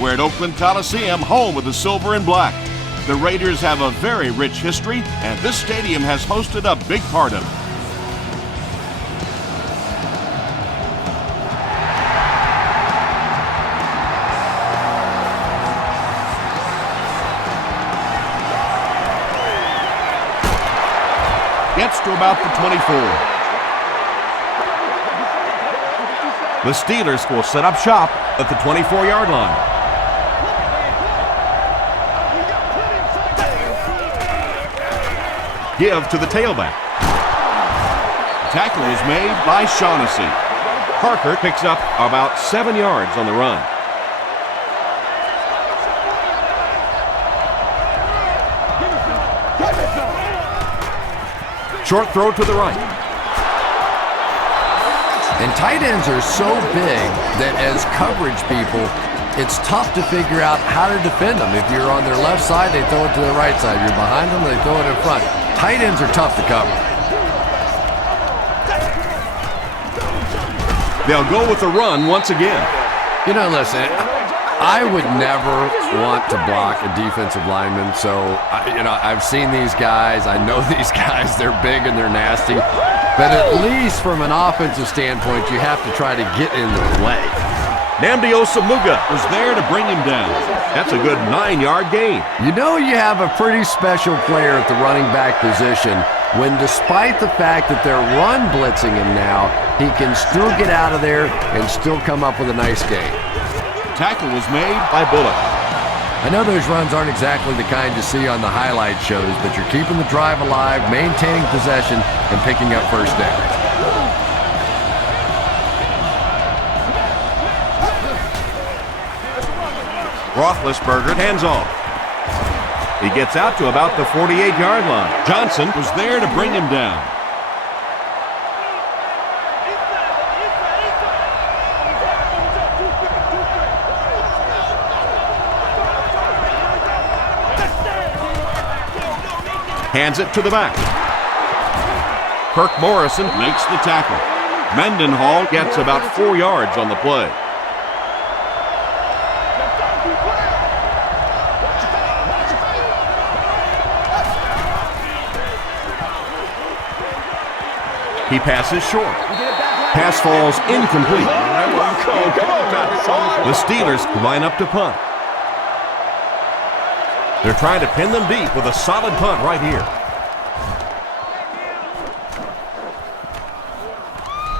We're at Oakland Coliseum, home of the silver and black. The Raiders have a very rich history, and this stadium has hosted a big part of it. Gets to about the 24. The Steelers will set up shop at the 24-yard line. Give to the tailback. Tackle is made by Shaughnessy. Parker picks up about 7 yards on the run. Short throw to the right. And tight ends are so big that as coverage people, it's tough to figure out how to defend them. If you're on their left side, they throw it to the right side. If you're behind them, they throw it in front. Tight ends are tough to cover. They'll go with the run once again. You know, listen, I would never want to block a defensive lineman. So, I've seen these guys. I know these guys. They're big and they're nasty. But at least from an offensive standpoint, you have to try to get in their way. Nnamdi Osamuga was there to bring him down. That's a good 9-yard gain. You know you have a pretty special player at the running back position when, despite the fact that they're run blitzing him now, he can still get out of there and still come up with a nice gain. Tackle was made by Bullock. I know those runs aren't exactly the kind you see on the highlight shows, but you're keeping the drive alive, maintaining possession, and picking up first down. Roethlisberger hands off. He gets out to about the 48-yard line. Johnson was there to bring him down. Hands it to the back. Kirk Morrison makes the tackle. Mendenhall gets about 4 yards on the play. He passes short. Pass falls incomplete. The Steelers line up to punt. They're trying to pin them deep with a solid punt right here.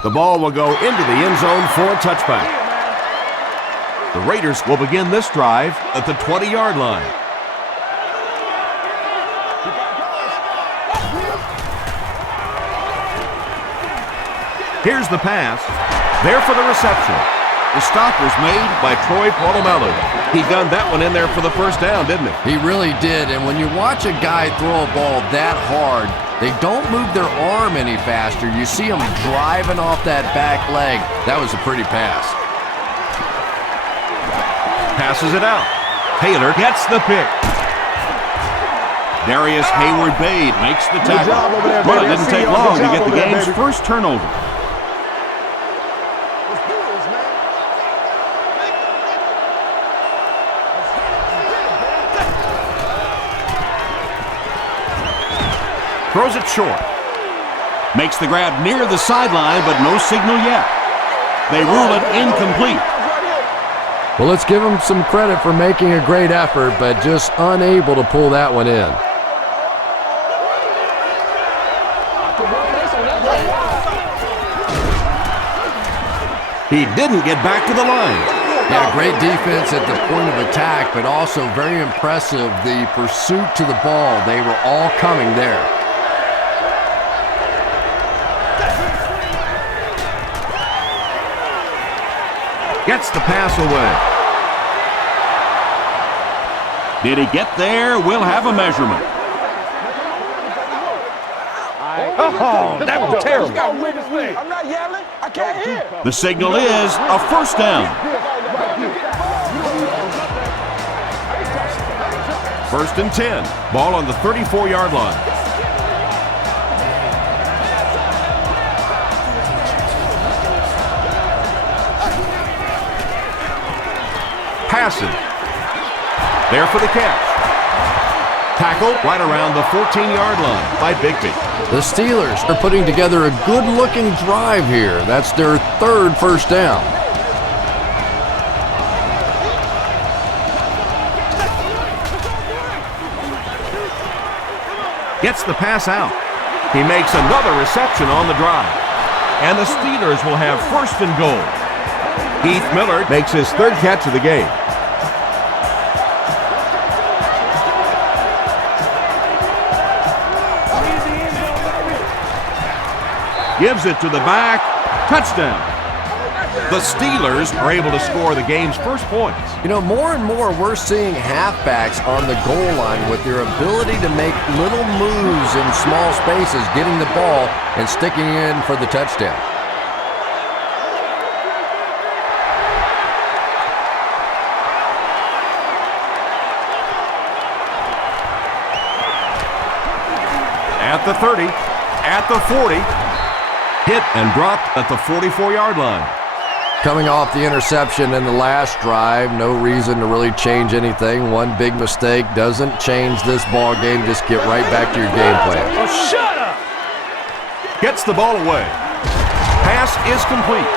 The ball will go into the end zone for a touchback. The Raiders will begin this drive at the 20-yard line. Here's the pass. There for the reception. The stop was made by Troy Polamalu. He gunned that one in there for the first down, didn't he? He really did, and when you watch a guy throw a ball that hard, they don't move their arm any faster. You see him driving off that back leg. That was a pretty pass. Passes it out. Taylor gets the pick. Darius Hayward-Bade makes the tackle. Well, it didn't take long to get the game's first turnover. Throws it short. Makes the grab near the sideline, but no signal yet. They rule it incomplete. Well, let's give them some credit for making a great effort, but just unable to pull that one in. He didn't get back to the line. Yeah, great defense at the point of attack, but also very impressive the pursuit to the ball. They were all coming there. Gets the pass away. Did he get there? We'll have a measurement. Oh, that was terrible. I'm not yelling. I can't hear. The signal is a first down. First and 10. Ball on the 34-yard line. Pass passing. There for the catch. Tackle right around the 14-yard line by Bigby. The Steelers are putting together a good-looking drive here. That's their third first down. Gets the pass out. He makes another reception on the drive. And the Steelers will have first and goal. Heath Miller makes his third catch of the game. Gives it to the back. Touchdown. The Steelers are able to score the game's first points. You know, more and more we're seeing halfbacks on the goal line with their ability to make little moves in small spaces, getting the ball and sticking in for the touchdown. At the 30, at the 40, hit and dropped at the 44-yard line. Coming off the interception in the last drive, no reason to really change anything. One big mistake doesn't change this ball game. Just get right back to your game plan. Oh, shut up! Gets the ball away. Pass is complete.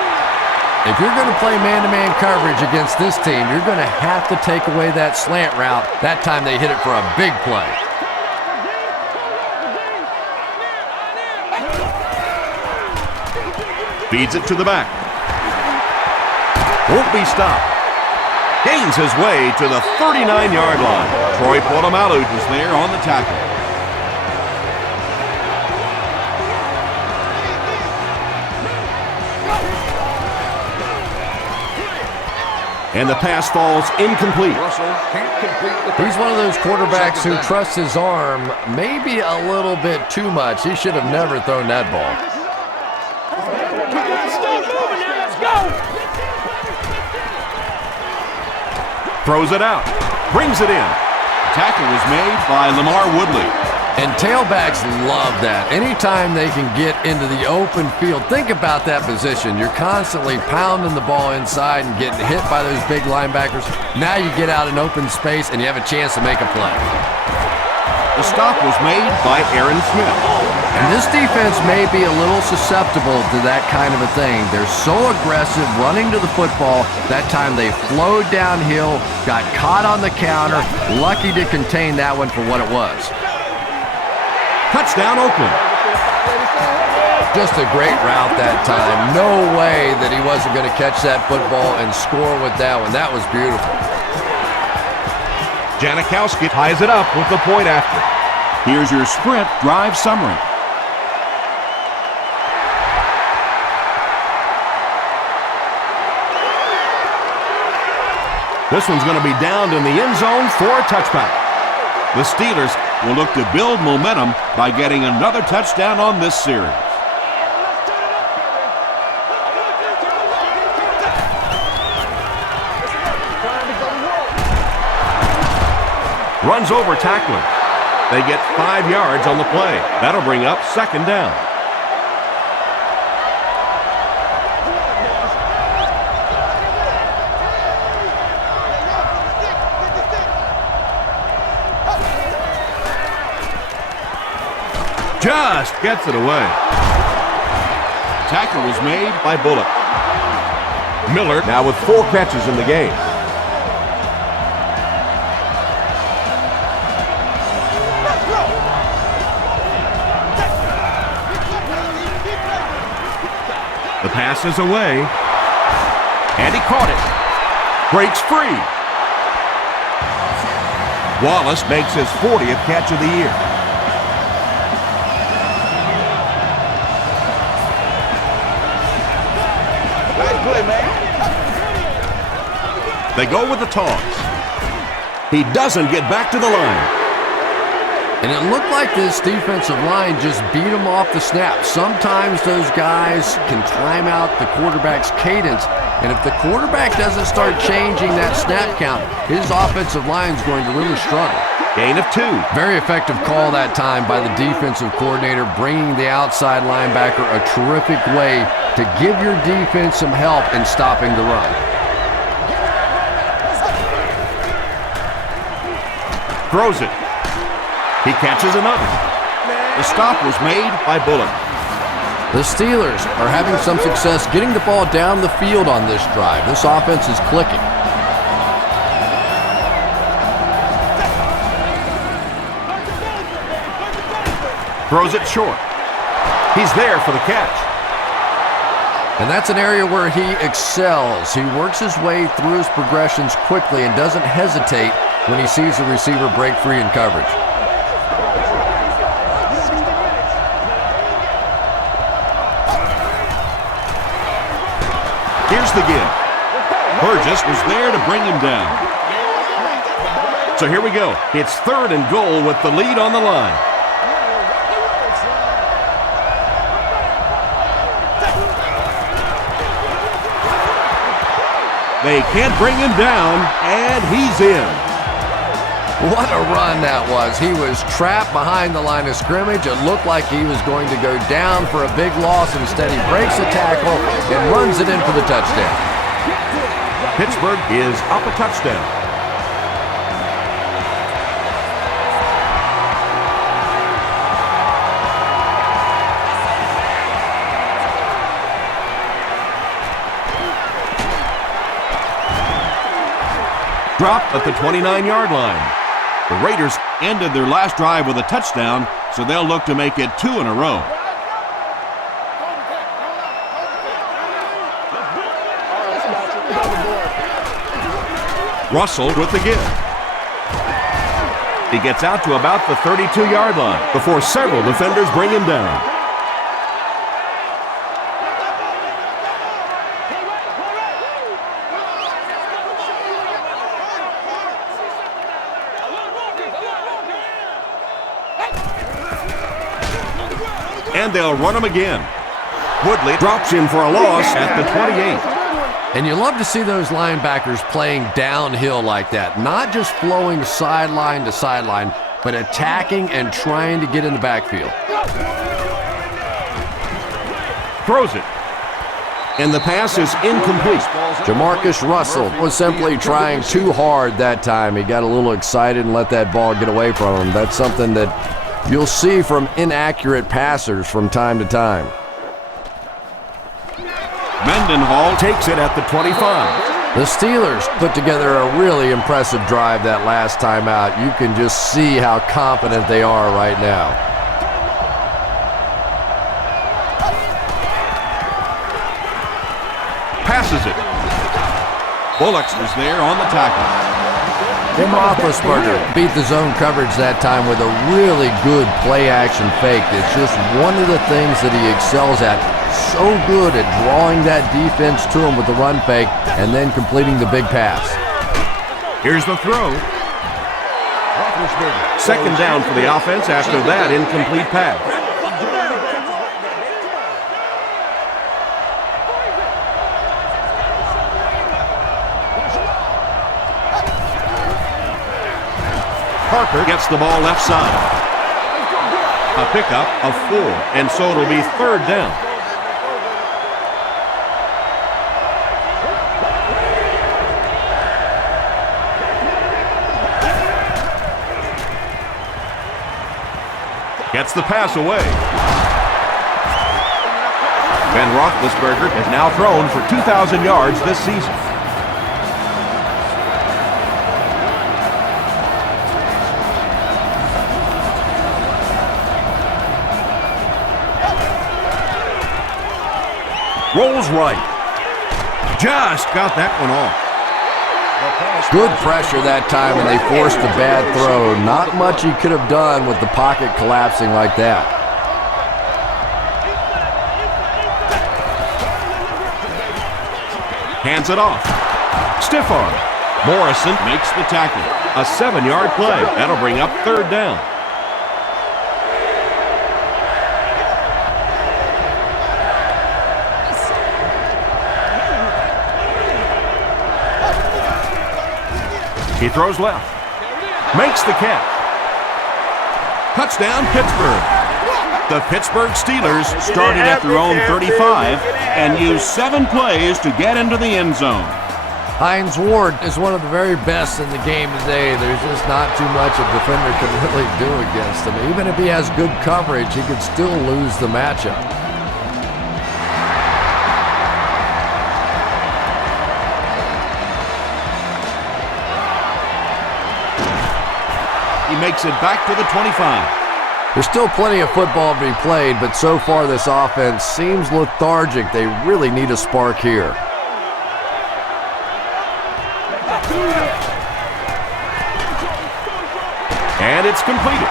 If you're going to play man-to-man coverage against this team, you're going to have to take away that slant route. That time they hit it for a big play. Feeds it to the back. Won't be stopped. Gains his way to the 39-yard line. Troy Polamalu is there on the tackle. And the pass falls incomplete. He's one of those quarterbacks who trusts his arm maybe a little bit too much. He should have never thrown that ball. Throws it out. Brings it in. Tackle was made by Lamar Woodley. And tailbacks love that. Anytime they can get into the open field, think about that position. You're constantly pounding the ball inside and getting hit by those big linebackers. Now you get out in open space and you have a chance to make a play. The stop was made by Aaron Smith. And this defense may be a little susceptible to that kind of a thing. They're so aggressive running to the football. That time they flowed downhill, got caught on the counter, lucky to contain that one for what it was. Touchdown, Oakland. Just a great route that time. No way that he wasn't going to catch that football and score with that one. That was beautiful. Janikowski ties it up with the point after. Here's your sprint drive summary. This one's going to be downed in the end zone for a touchback. The Steelers will look to build momentum by getting another touchdown on this series. Runs over tackler. They get 5 yards on the play. That'll bring up second down. Just gets it away. Tackle was made by Bullock. Miller now with 4 catches in the game. The pass is away, and he caught it. Breaks free. Wallace makes his 40th catch of the year. Nice play, man. They go with the toss. He doesn't get back to the line. And it looked like this defensive line just beat him off the snap. Sometimes those guys can time out the quarterback's cadence. And if the quarterback doesn't start changing that snap count, his offensive line is going to really struggle. Gain of 2. Very effective call that time by the defensive coordinator, bringing the outside linebacker a terrific way to give your defense some help in stopping the run. Throws it. He catches another. The stop was made by Bullock. The Steelers are having some success getting the ball down the field on this drive. This offense is clicking. Throws it short. He's there for the catch. And that's an area where he excels. He works his way through his progressions quickly and doesn't hesitate when he sees the receiver break free in coverage. Here's the give. Burgess was there to bring him down. So here we go. It's 3rd and goal with the lead on the line. They can't bring him down, and he's in. What a run that was. He was trapped behind the line of scrimmage. It looked like he was going to go down for a big loss. Instead, he breaks a tackle and runs it in for the touchdown. Pittsburgh is up a touchdown. Dropped at the 29-yard line. The Raiders ended their last drive with a touchdown, so they'll look to make it 2 in a row. Russell with the give. He gets out to about the 32-yard line before several defenders bring him down. And they'll run him again. Woodley drops him for a loss at the 28. And you love to see those linebackers playing downhill like that, not just flowing sideline to sideline, but attacking and trying to get in the backfield. Throws it. And the pass is incomplete. Jamarcus Russell was simply trying too hard that time. He got a little excited and let that ball get away from him. That's something that you'll see from inaccurate passers from time to time. Mendenhall takes it at the 25. The Steelers put together a really impressive drive that last time out. You can just see how confident they are right now. Passes it. Bullock is there on the tackle. Ben Roethlisberger beat the zone coverage that time with a really good play-action fake. It's just one of the things that he excels at. So good at drawing that defense to him with the run fake and then completing the big pass. Here's the throw. 2nd down for the offense after that incomplete pass. Parker gets the ball left side. A pickup of 4, and so it'll be 3rd down. Gets the pass away. Ben Roethlisberger has now thrown for 2,000 yards this season. Rolls right. Just got that one off. Good pressure that time, and they forced a bad throw. Not much he could have done with the pocket collapsing like that. Hands it off. Stiff arm. Morrison makes the tackle. A 7-yard play. That'll bring up 3rd down. He throws left. Makes the catch. Touchdown, Pittsburgh. The Pittsburgh Steelers started at their own 35 and used 7 plays to get into the end zone. Hines Ward is one of the very best in the game today. There's just not too much a defender can really do against him. Even if he has good coverage, he could still lose the matchup. He makes it back to the 25. There's still plenty of football to be played, but so far this offense seems lethargic. They really need a spark here. And it's completed.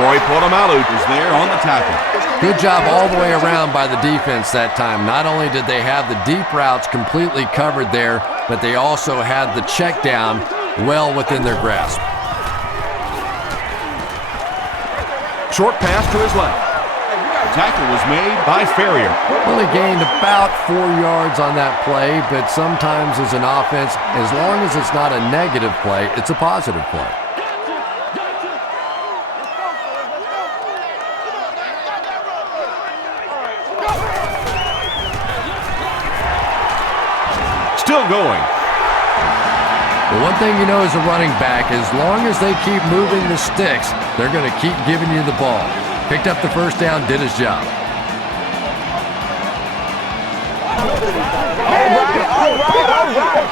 Troy Polamalu is there on the tackle. Good job all the way around by the defense that time. Not only did they have the deep routes completely covered there, but they also had the check down well within their grasp. Short pass to his left. Tackle was made by Ferrier. Only gained about 4 yards on that play, but sometimes as an offense, as long as it's not a negative play, it's a positive play. Still going. The one thing you know as a running back, as long as they keep moving the sticks, they're going to keep giving you the ball. Picked up the first down, did his job.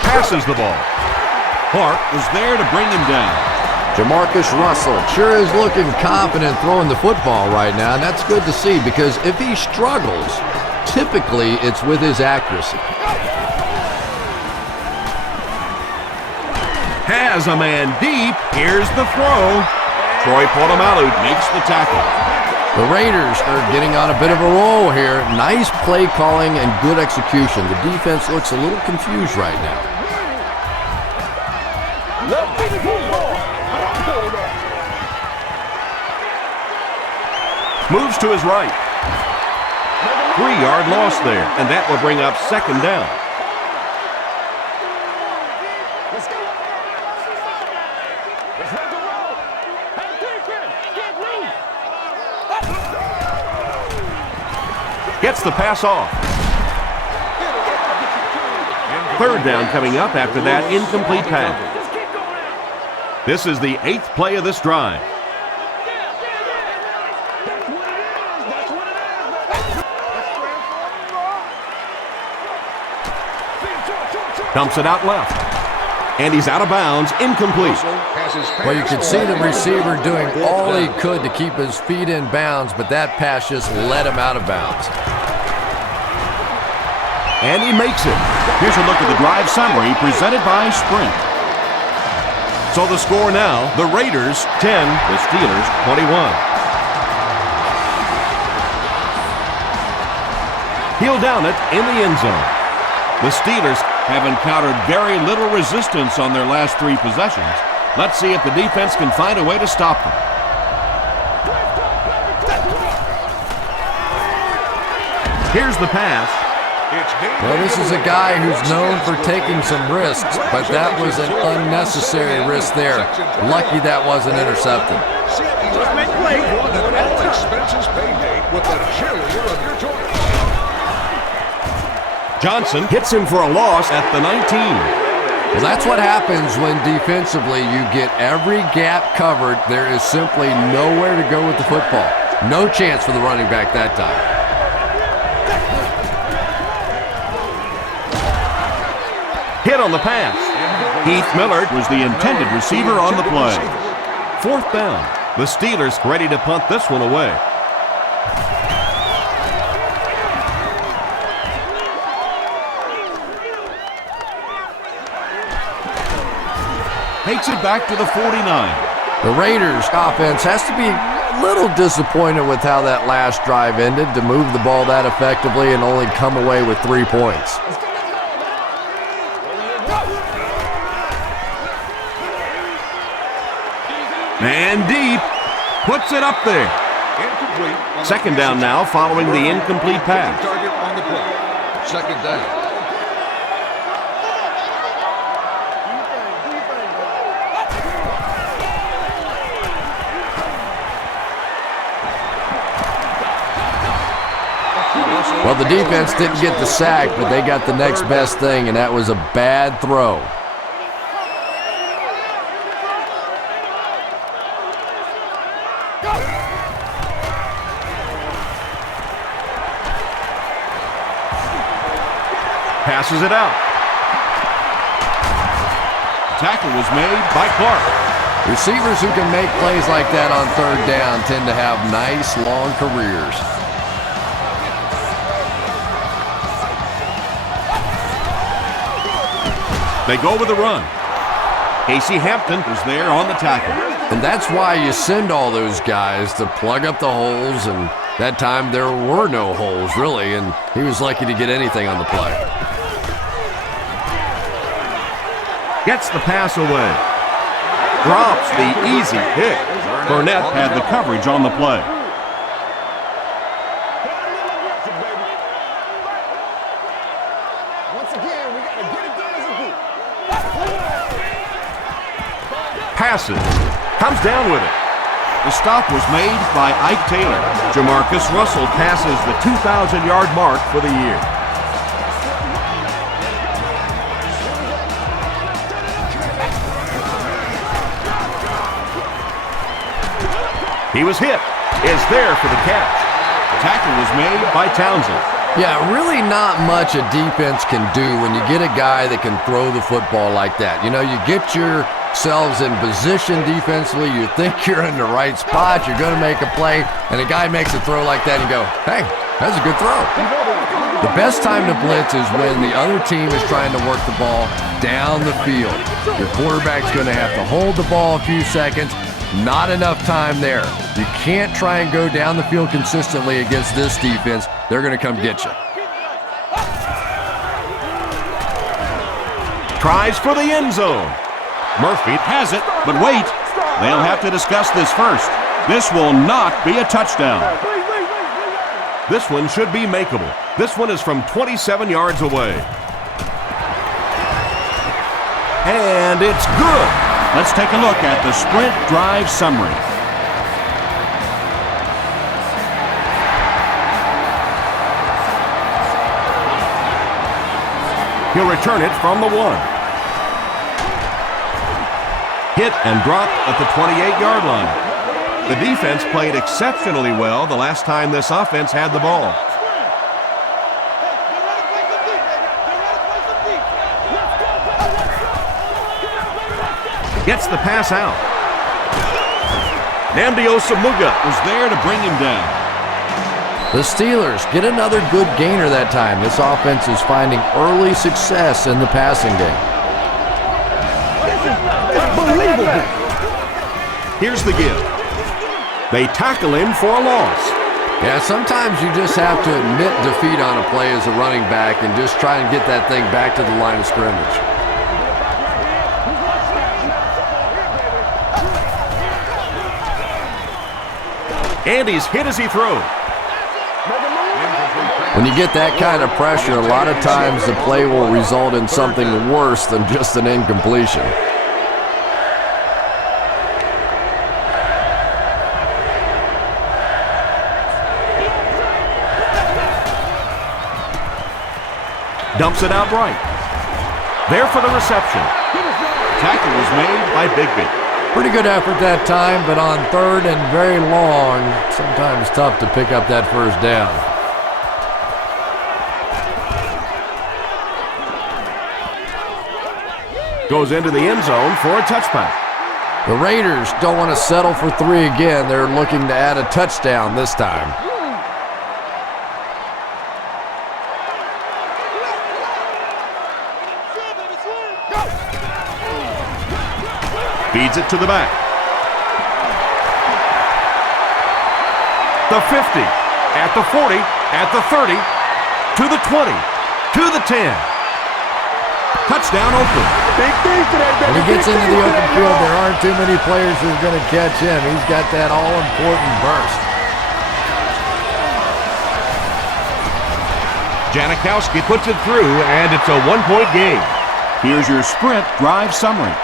Passes the ball. Clark was there to bring him down. Jamarcus Russell sure is looking confident throwing the football right now, and that's good to see because if he struggles, typically it's with his accuracy. Has a man deep. Here's the throw. Troy Polamalu makes the tackle. The Raiders are getting on a bit of a roll here. Nice play calling and good execution. The defense looks a little confused right now. Moves to his right. 3-yard loss there, and that will bring up second down. Gets the pass off. Third down coming up after that incomplete pass. This is the 8th play of this drive. Dumps it out left. And he's out of bounds, incomplete. Well, you could see the receiver doing all he could to keep his feet in bounds, but that pass just let him out of bounds. And he makes it. Here's a look at the drive summary presented by Sprint. So the score now, the Raiders 10, the Steelers 21. He'll down it in the end zone. The Steelers have encountered very little resistance on their last 3 possessions. Let's see if the defense can find a way to stop them. Here's the pass. Well, this is a guy who's known for taking some risks, but that was an unnecessary risk there. Lucky that wasn't intercepted. Johnson hits him for a loss at the 19. Well, that's what happens when defensively you get every gap covered. There is simply nowhere to go with the football. No chance for the running back that time. Hit on the pass. Heath Millard was the intended receiver on the play. 4th down. The Steelers ready to punt this one away. Takes it back to the 49. The Raiders offense has to be a little disappointed with how that last drive ended to move the ball that effectively and only come away with 3 points. Man deep. Puts it up there. Second down now following the incomplete pass. Target on the play. Second down. Well, the defense didn't get the sack, but they got the next best thing, and that was a bad throw. Passes it out. Tackle was made by Clark. Receivers who can make plays like that on third down tend to have nice, long careers. They go with the run. Casey Hampton is there on the tackle. And that's why you send all those guys to plug up the holes, and that time there were no holes, really, and he was lucky to get anything on the play. Gets the pass away. Drops the easy pick. Burnett had the coverage on the play. Passes. Comes down with it. The stop was made by Ike Taylor. Jamarcus Russell passes the 2,000-yard mark for the year. He was hit. Is there for the catch. The tackle was made by Townsend. Yeah, really not much a defense can do when you get a guy that can throw the football like that. You know, you get yourselves in position defensively, you think you're in the right spot, you're going to make a play, and a guy makes a throw like that, and you go, hey, that's a good throw. The best time to blitz is when the other team is trying to work the ball down the field. Your quarterback's going to have to hold the ball a few seconds. Not enough time there. You can't try and go down the field consistently against this defense. They're going to come get you. Tries for the end zone. Murphy has it, but wait. They'll have to discuss this first. This will not be a touchdown. This one should be makeable. This one is from 27 yards away. And it's good. Let's take a look at the sprint drive summary. He'll return it from the 1. Hit and dropped at the 28-yard line. The defense played exceptionally well the last time this offense had the ball. Gets the pass out. Namdi Osamuga was there to bring him down. The Steelers get another good gainer that time. This offense is finding early success in the passing game. Here's the give. They tackle him for a loss. Yeah, sometimes you just have to admit defeat on a play as a running back and just try and get that thing back to the line of scrimmage. And he's hit as he throws. When you get that kind of pressure, a lot of times the play will result in something worse than just an incompletion. Dumps it out right. There for the reception. Tackle was made by Bigby. Pretty good effort that time, but on third and very long, sometimes tough to pick up that first down. Goes into the end zone for a touchback. The Raiders don't want to settle for 3 again. They're looking to add a touchdown this time. Feeds it to the back. The 50, at the 40, at the 30, to the 20, to the 10. Touchdown Oakland. When he gets into the open field, there aren't too many players who are going to catch him. He's got that all-important burst. Janikowski puts it through, and it's a 1-point game. Here's your sprint drive summary.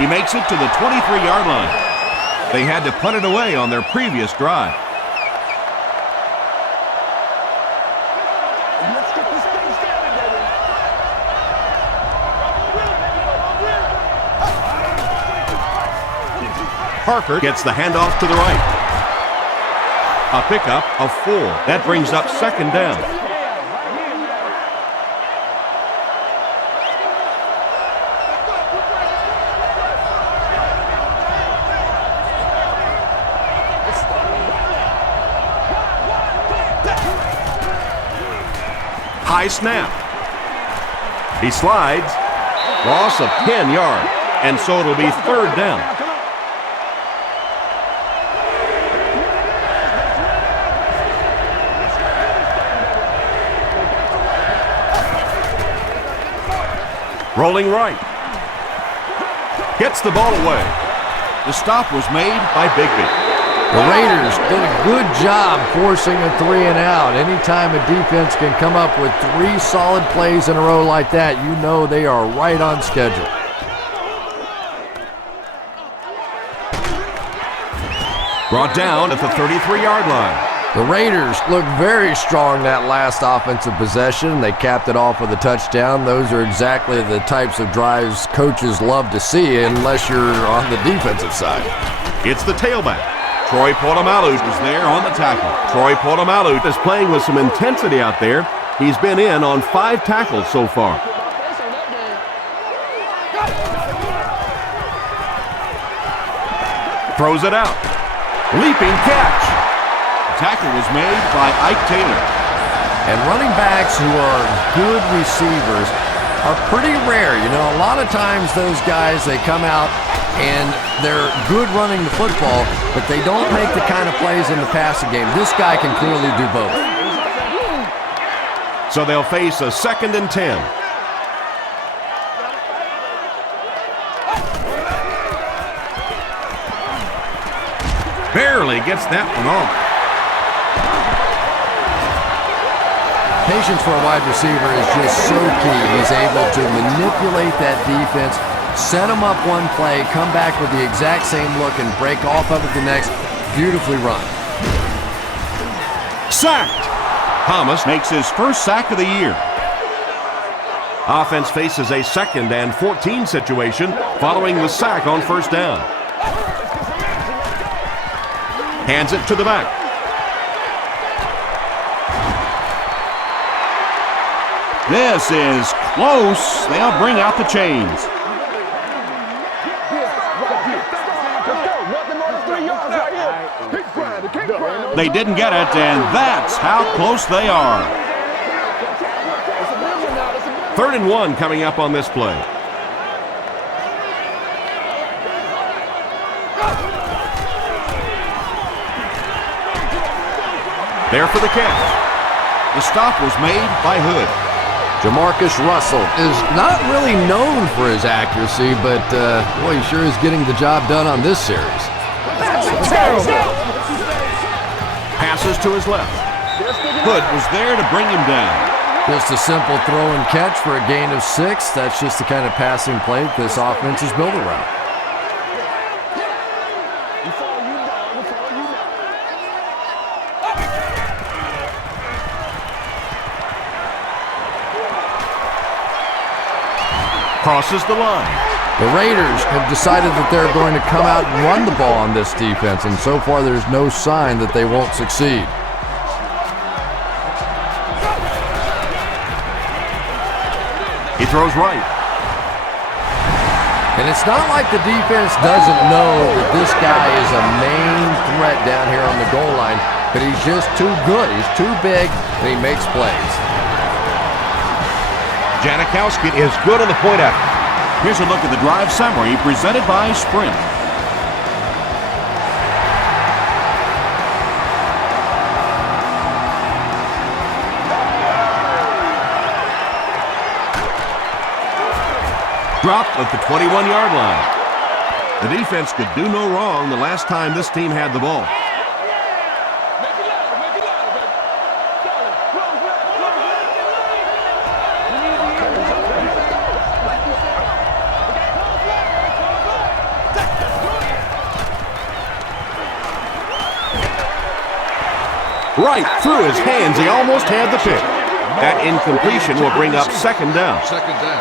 He makes it to the 23-yard line. They had to punt it away on their previous drive. Parker gets the handoff to the right. A pickup of 4. That brings up second down. High snap. He slides. Loss of 10 yards. And so it'll be third down. Rolling right. Gets the ball away. The stop was made by Bigby. The Raiders did a good job forcing a 3-and-out. Anytime a defense can come up with 3 solid plays in a row like that, you know they are right on schedule. Brought down at the 33-yard line. The Raiders looked very strong that last offensive possession. They capped it off with a touchdown. Those are exactly the types of drives coaches love to see unless you're on the defensive side. It's the tailback. Troy Polamalu is there on the tackle. Troy Polamalu is playing with some intensity out there. He's been in on 5 tackles so far. Throws it out. Leaping catch. Tackle was made by Ike Taylor. And running backs who are good receivers are pretty rare. You know, a lot of times those guys, they come out and they're good running the football, but they don't make the kind of plays in the passing game. This guy can clearly do both. So they'll face a 2nd and 10. Barely gets that one off. Patience for a wide receiver is just so key. He's able to manipulate that defense, set them up one play, come back with the exact same look, and break off of it the next. Beautifully run. Sacked. Thomas makes his first sack of the year. Offense faces a 2nd and 14 situation following the sack on first down. Hands it to the back. This is close. They'll bring out the chains. They didn't get it, and that's how close they are. 3rd and 1 coming up on this play. There for the catch. The stop was made by Hood. Jamarcus Russell is not really known for his accuracy, but boy, he sure is getting the job done on this series. Passes to his left. Hood was there to bring him down. Just a simple throw and catch for a gain of 6. That's just the kind of passing play this offense is built around. Crosses the line. The Raiders have decided that they're going to come out and run the ball on this defense, and so far there's no sign that they won't succeed. He throws right. And it's not like the defense doesn't know that this guy is a main threat down here on the goal line, but he's just too good. He's too big, and he makes plays. Janikowski is good on the point after. Here's a look at the drive summary presented by Sprint. Dropped at the 21-yard line. The defense could do no wrong the last time this team had the ball. Right through his hands. He almost had the pick. That incompletion will bring up second down. Second down.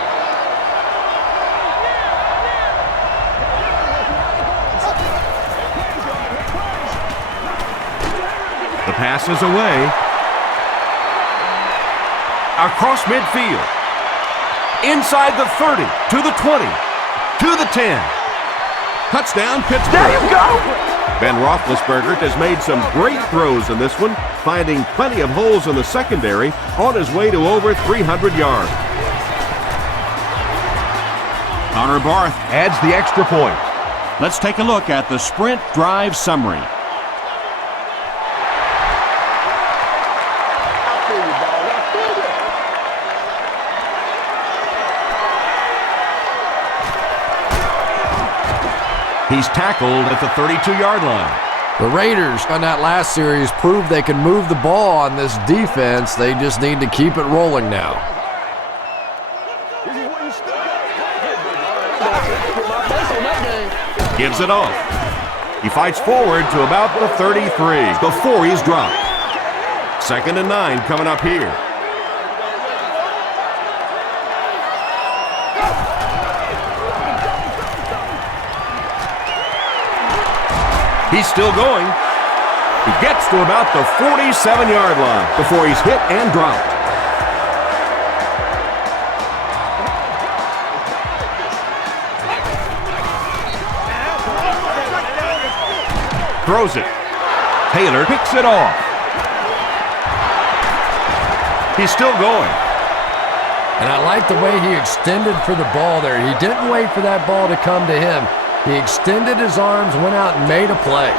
The pass is away. Across midfield. Inside the 30, to the 20, to the 10. Touchdown, Pittsburgh. There you go. Ben Roethlisberger has made some great throws in this one, finding plenty of holes in the secondary on his way to over 300 yards. Connor Barth adds the extra point. Let's take a look at the sprint drive summary. He's tackled at the 32-yard line. The Raiders on that last series proved they can move the ball on this defense. They just need to keep it rolling now. Gives it off. He fights forward to about the 33 before he's dropped. 2nd and 9 coming up here. He's still going. He gets to about the 47-yard line before he's hit and dropped. Throws it. Taylor picks it off. He's still going. And I like the way he extended for the ball there. He didn't wait for that ball to come to him. He extended his arms, went out and made a play.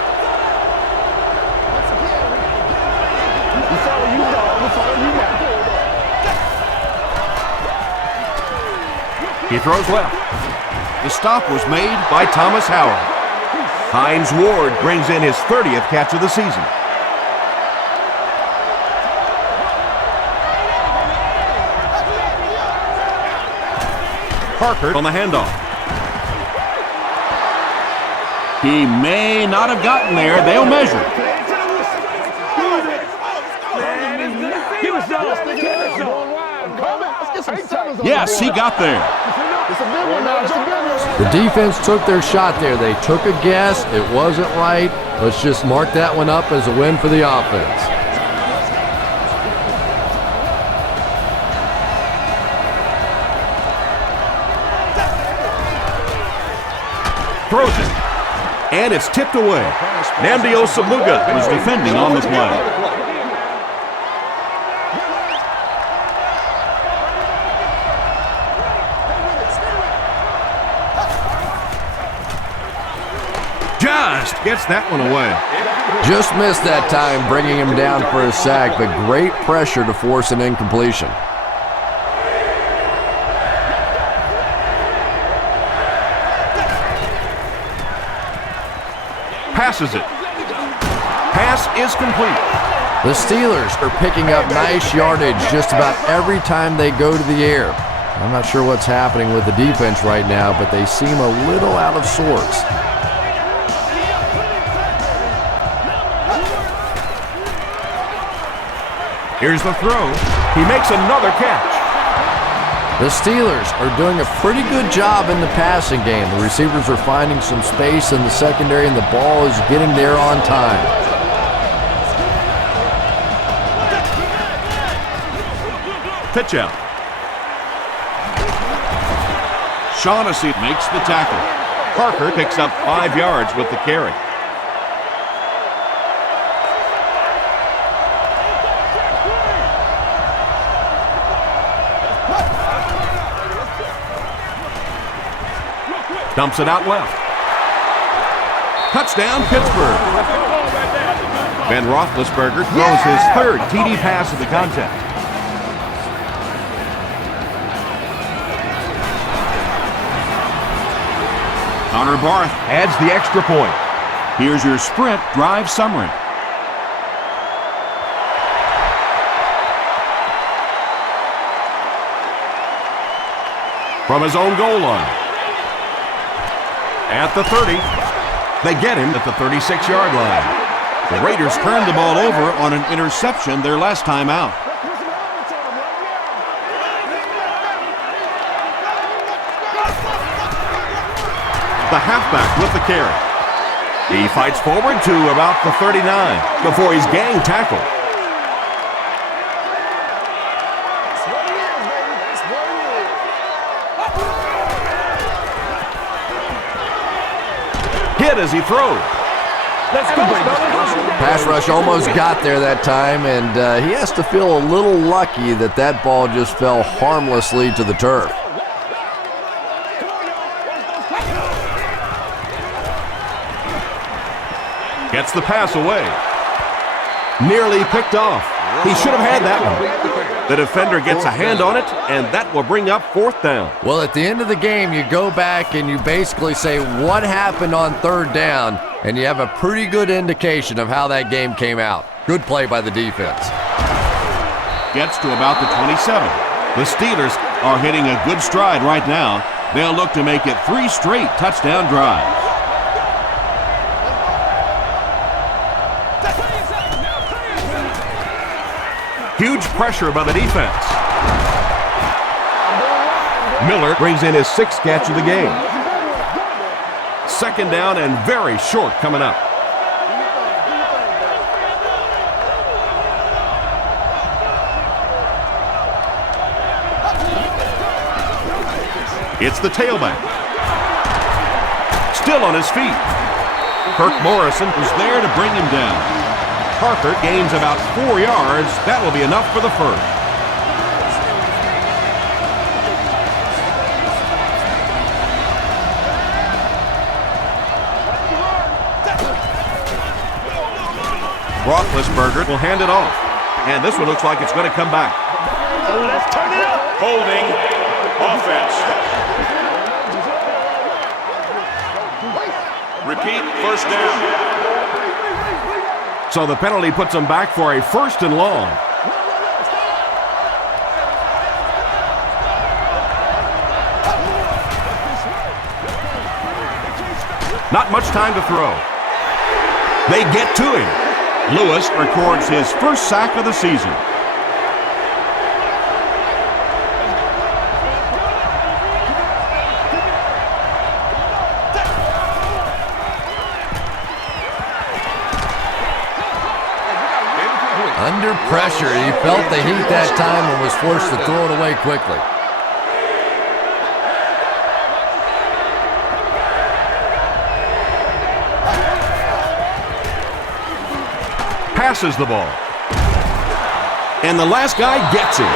He throws left. The stop was made by Thomas Howard. Hines Ward brings in his 30th catch of the season. Parker on the handoff. He may not have gotten there. They'll measure. Yes, he got there. The defense took their shot there. They took a guess. It wasn't right. Let's just mark that one up as a win for the offense. Throws it. And it's tipped away. Nnamdi Osaluga was defending on the play. Just gets that one away. Just missed that time, bringing him down for a sack, but great pressure to force an incompletion. Passes it. Pass is complete. The Steelers are picking up nice yardage just about every time they go to the air. I'm not sure what's happening with the defense right now, but they seem a little out of sorts. Here's the throw. He makes another catch. The Steelers are doing a pretty good job in the passing game. The receivers are finding some space in the secondary, and the ball is getting there on time. Pitch out. Shaughnessy makes the tackle. Parker picks up 5 yards with the carry. Dumps it out left. Touchdown, Pittsburgh. Ben Roethlisberger throws his 3rd TD pass of the contest. Connor Barth adds the extra point. Here's your sprint drive summary. From his own goal line. At the 30. They get him at the 36-yard line. The Raiders turned the ball over on an interception their last time out. The halfback with the carry. He fights forward to about the 39 before he's gang tackled. Hit as he throws. Pass rush almost got there that time, and he has to feel a little lucky that that ball just fell harmlessly to the turf. Gets the pass away. Nearly picked off. He should have had that one. The defender gets a hand on it, and that will bring up 4th down. Well, at the end of the game, you go back and you basically say what happened on 3rd down, and you have a pretty good indication of how that game came out. Good play by the defense. Gets to about the 27. The Steelers are hitting a good stride right now. They'll look to make it 3 straight touchdown drives. Huge pressure by the defense. Miller brings in his 6th catch of the game. 2nd down and very short coming up. It's the tailback. Still on his feet. Kirk Morrison was there to bring him down. Parker gains about 4 yards. That will be enough for the first. Roethlisberger will hand it off. And this one looks like it's going to come back. Let's turn it up. Holding offense. Repeat, 1st down. So the penalty puts them back for a 1st and long. Not much time to throw. They get to him. Lewis records his 1st sack of the season. Under pressure, he felt the heat that time and was forced to throw it away quickly. Passes the ball. And the last guy gets him.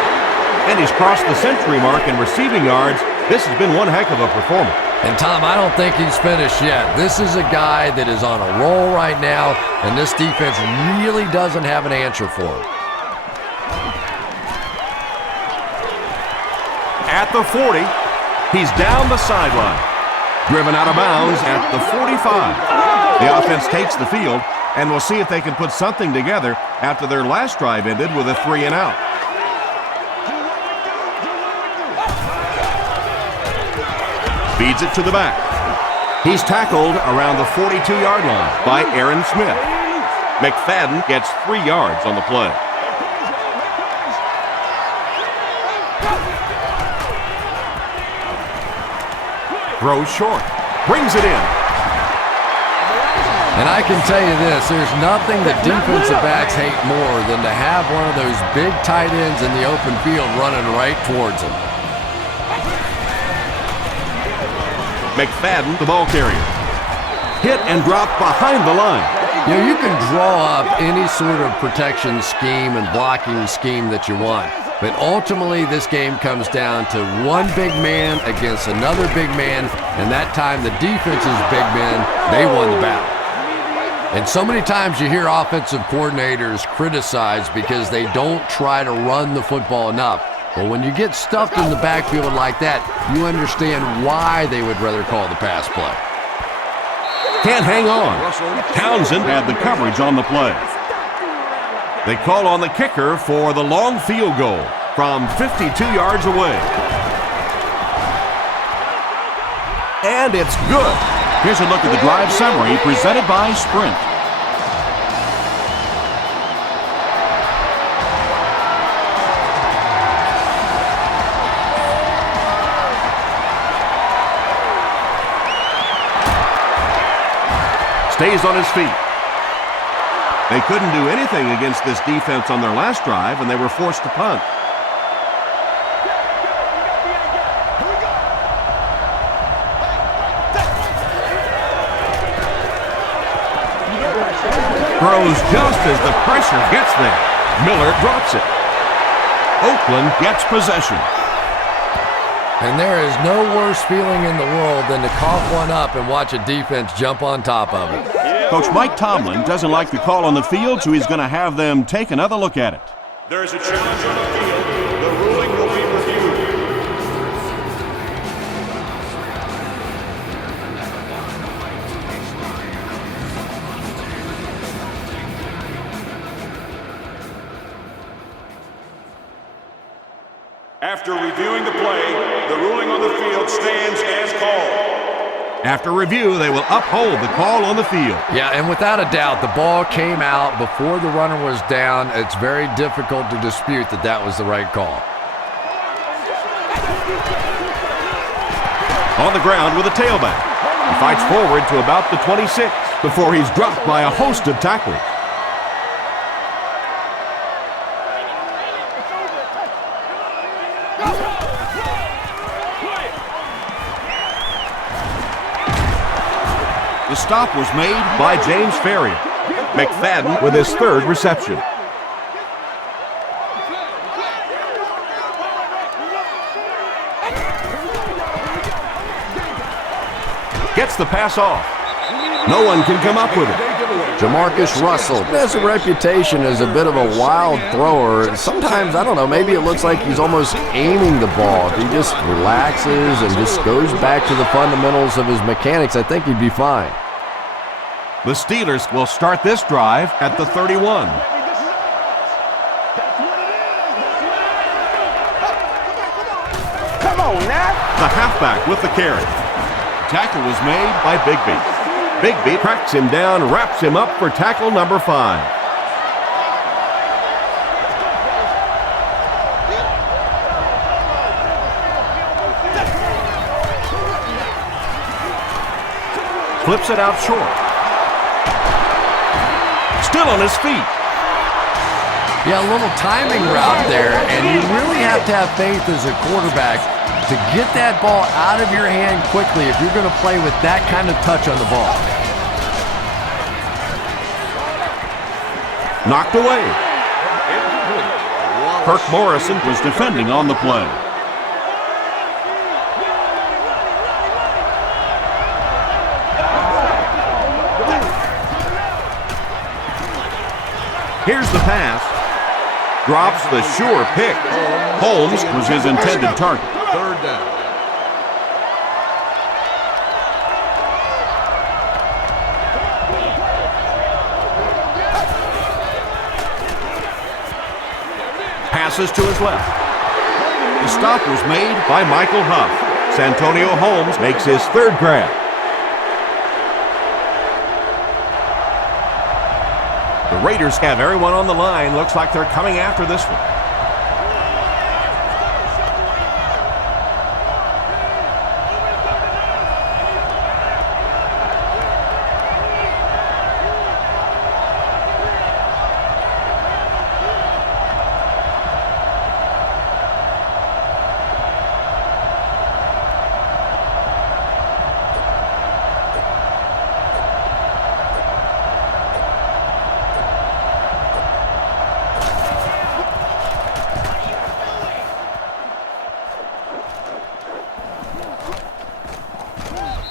And he's crossed the century mark in receiving yards. This has been one heck of a performance. And Tom, I don't think he's finished yet. This is a guy that is on a roll right now, and this defense really doesn't have an answer for him. At the 40, he's down the sideline. Driven out of bounds at the 45. The offense takes the field, and we'll see if they can put something together after their last drive ended with a 3 and out. Feeds it to the back. He's tackled around the 42-yard line by Aaron Smith. McFadden gets 3 yards on the play. Throws short. Brings it in. And I can tell you this, there's nothing that defensive backs hate more than to have one of those big tight ends in the open field running right towards them. McFadden, the ball carrier. Hit and drop behind the line. You know, you can draw up any sort of protection scheme and blocking scheme that you want, but ultimately this game comes down to one big man against another big man, and that time the defense's big men, they won the battle. And so many times you hear offensive coordinators criticized because they don't try to run the football enough. But when you get stuffed in the backfield like that, you understand why they would rather call the pass play. Can't hang on. Townsend had the coverage on the play. They call on the kicker for the long field goal from 52 yards away. And it's good. Here's a look at the drive summary presented by Sprint. stays on his feet. They couldn't do anything against this defense on their last drive, and they were forced to punt. Throws just as the pressure gets there. Miller drops it. Oakland gets possession. And there is no worse feeling in the world than to cough one up and watch a defense jump on top of it. Coach Mike Tomlin doesn't like the call on the field, so he's going to have them take another look at it. There's a challenge on the field. The ruling will be reviewed. After reviewing the play, the ruling on the field stands as called. After review, they will uphold the call on the field. Yeah, and without a doubt, the ball came out before the runner was down. It's very difficult to dispute that that was the right call. On the ground with a tailback. He fights forward to about the 26 before he's dropped by a host of tacklers. The stop was made by James Ferrier. McFadden with his third reception. Gets the pass off. No one can come up with it. Jamarcus Russell has a reputation as a bit of a wild thrower. Sometimes, I don't know, maybe it looks like he's almost aiming the ball. If he just relaxes and just goes back to the fundamentals of his mechanics, I think he'd be fine. The Steelers will start this drive at the 31. Come on, now. The halfback with the carry. Tackle was made by Bigby. Bigby tracks him down, wraps him up for tackle number 5. Flips it out short. Still on his feet. Yeah, a little timing route there, and you really have to have faith as a quarterback to get that ball out of your hand quickly if you're going to play with that kind of touch on the ball. Knocked away. Kirk Morrison was defending on the play. Here's the pass. Drops the sure pick. Holmes was his intended target. Third down. Passes to his left. The stop was made by Michael Huff. Santonio Holmes makes his third grab. The Raiders have everyone on the line. Looks like they're coming after this one.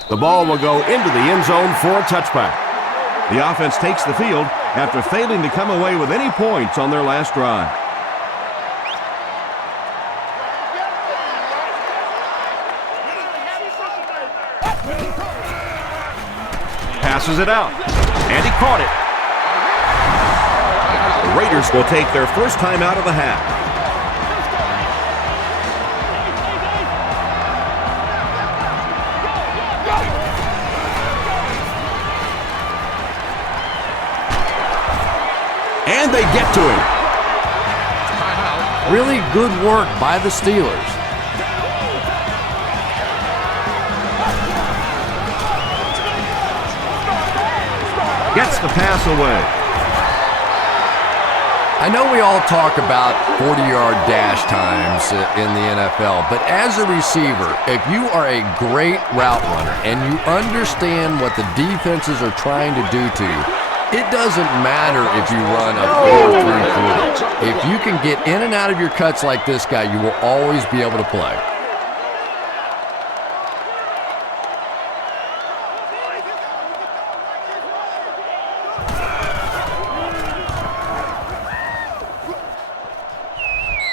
The ball will go into the end zone for a touchback. The offense takes the field after failing to come away with any points on their last drive. Passes it out, and he caught it. The Raiders will take their first time out of the half. And they get to him. Really good work by the Steelers. Bats the pass away. I know we all talk about 40-yard dash times in the NFL, but as a receiver, if you are a great route runner and you understand what the defenses are trying to do to you, it doesn't matter if you run a 4-3-4. If you can get in and out of your cuts like this guy, you will always be able to play.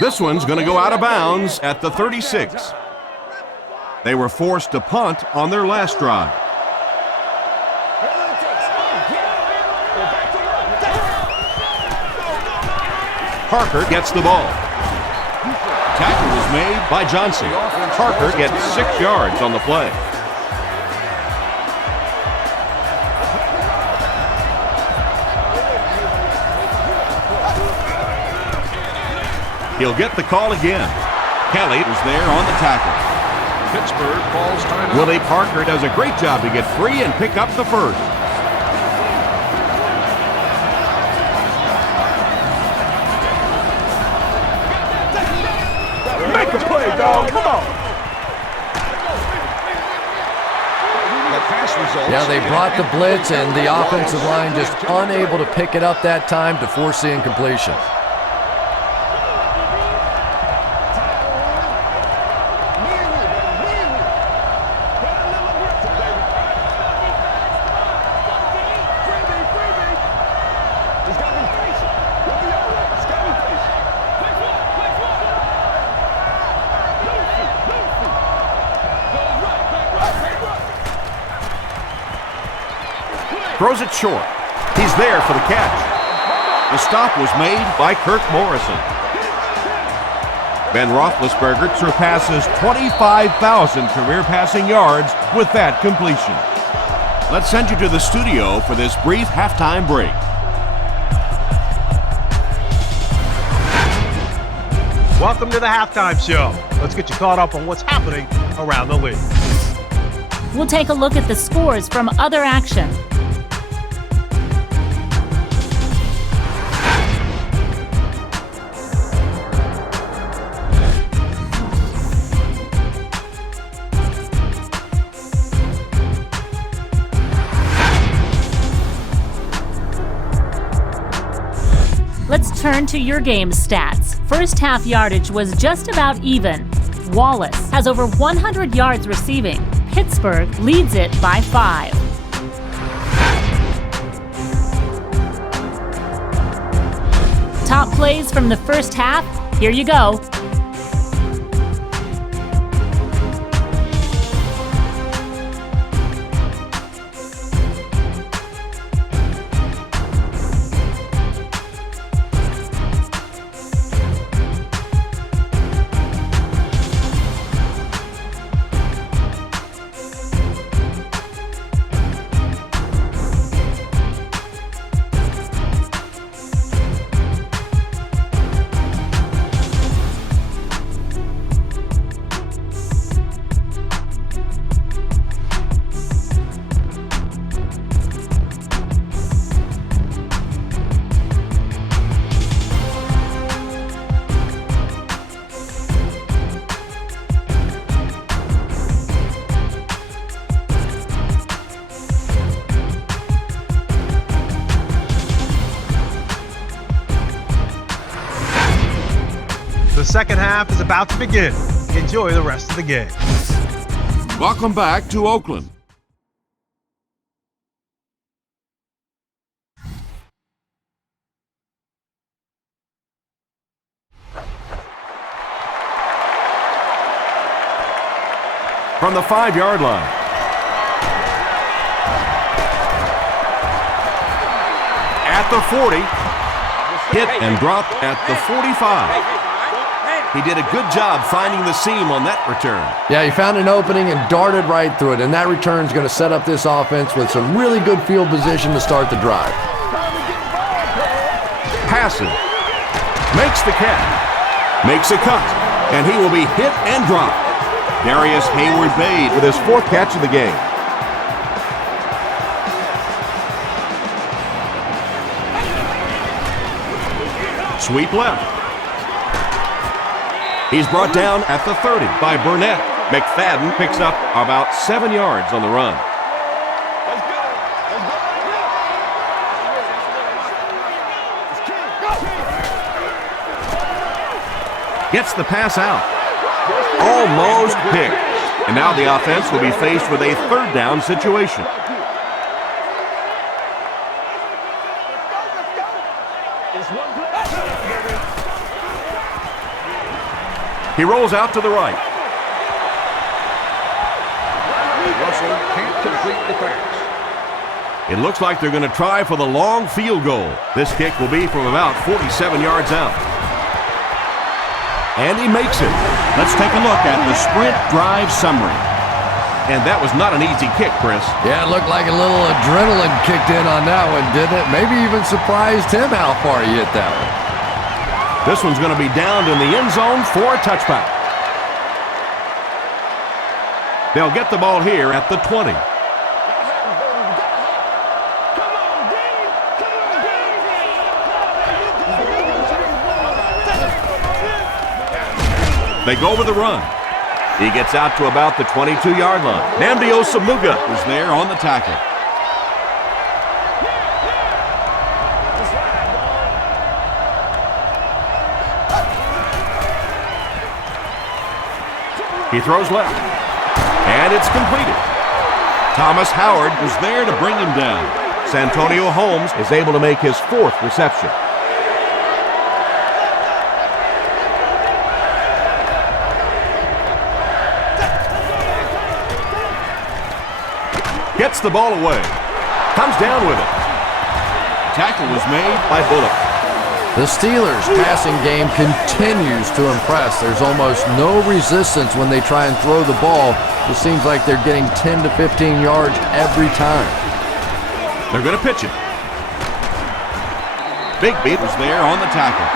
This one's going to go out of bounds at the 36. They were forced to punt on their last drive. Parker gets the ball. Tackle was made by Johnson. Parker gets 6 yards on the play. He'll get the call again. Kelly was there on the tackle. Pittsburgh calls timeout. Willie Parker does a great job to get free and pick up the first. Make a play, dog. Come on. The pass results. Yeah, they brought the blitz, and the offensive line just unable to pick it up that time to force the incompletion. Throws it short. He's there for the catch. The stop was made by Kirk Morrison. Ben Roethlisberger surpasses 25,000 career passing yards with that completion. Let's send you to the studio for this brief halftime break. Welcome to the halftime show. Let's get you caught up on what's happening around the league. We'll take a look at the scores from other action. Let's turn to your game stats. First half yardage was just about even. Wallace has over 100 yards receiving. Pittsburgh leads it by 5. Top plays from the first half, here you go. The second half is about to begin. Enjoy the rest of the game. Welcome back to Oakland. From the 5-yard line. At the 40. Hit and dropped at the 45. He did a good job finding the seam on that return. Yeah, he found an opening and darted right through it, and that return is going to set up this offense with some really good field position to start the drive. Passing. Makes the catch. Makes a cut. And he will be hit and dropped. Darius Hayward-Bade with his 4th catch of the game. Sweep left. He's brought down at the 30 by Burnett. McFadden picks up about 7 yards on the run. Gets the pass out. Almost picked. And now the offense will be faced with a third down situation. He rolls out to the right. Russell can't complete the pass. It looks like they're going to try for the long field goal. This kick will be from about 47 yards out. And he makes it. Let's take a look at the sprint drive summary. And that was not an easy kick, Chris. Yeah, it looked like a little adrenaline kicked in on that one, didn't it? Maybe even surprised him how far he hit that one. This one's going to be downed in the end zone for a touchback. They'll get the ball here at the 20. They go with the run. He gets out to about the 22-yard line. Nnamdi Osamuga is there on the tackle. He throws left. And it's completed. Thomas Howard was there to bring him down. Santonio Holmes is able to make his 4th reception. Gets the ball away. Comes down with it. Tackle was made by Bullock. The Steelers' passing game continues to impress. There's almost no resistance when they try and throw the ball. It seems like they're getting 10 to 15 yards every time. They're going to pitch it. Bigby was there on the tackle.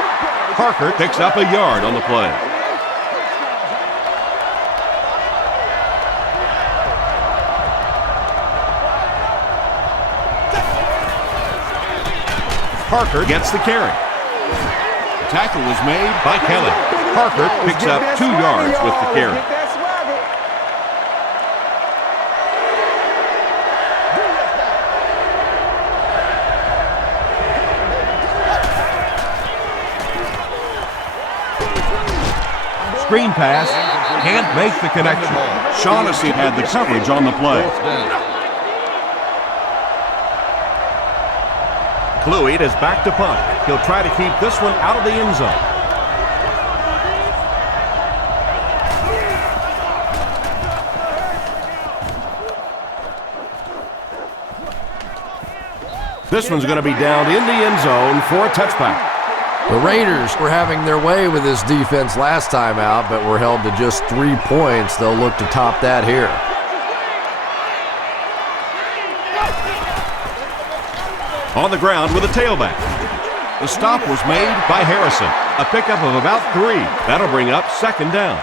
Parker picks up a yard on the play. Parker gets the carry. The tackle was made by Kelly. Parker picks up 2 yards with the carry. Screen pass, can't make the connection. Shaughnessy had the coverage on the play. Cluey is back to punt. He'll try to keep this one out of the end zone. This one's going to be down in the end zone for a touchback. The Raiders were having their way with this defense last time out, but were held to just 3 points. They'll look to top that here. On the ground with a tailback. The stop was made by Harrison. A pickup of about 3. That'll bring up 2nd down.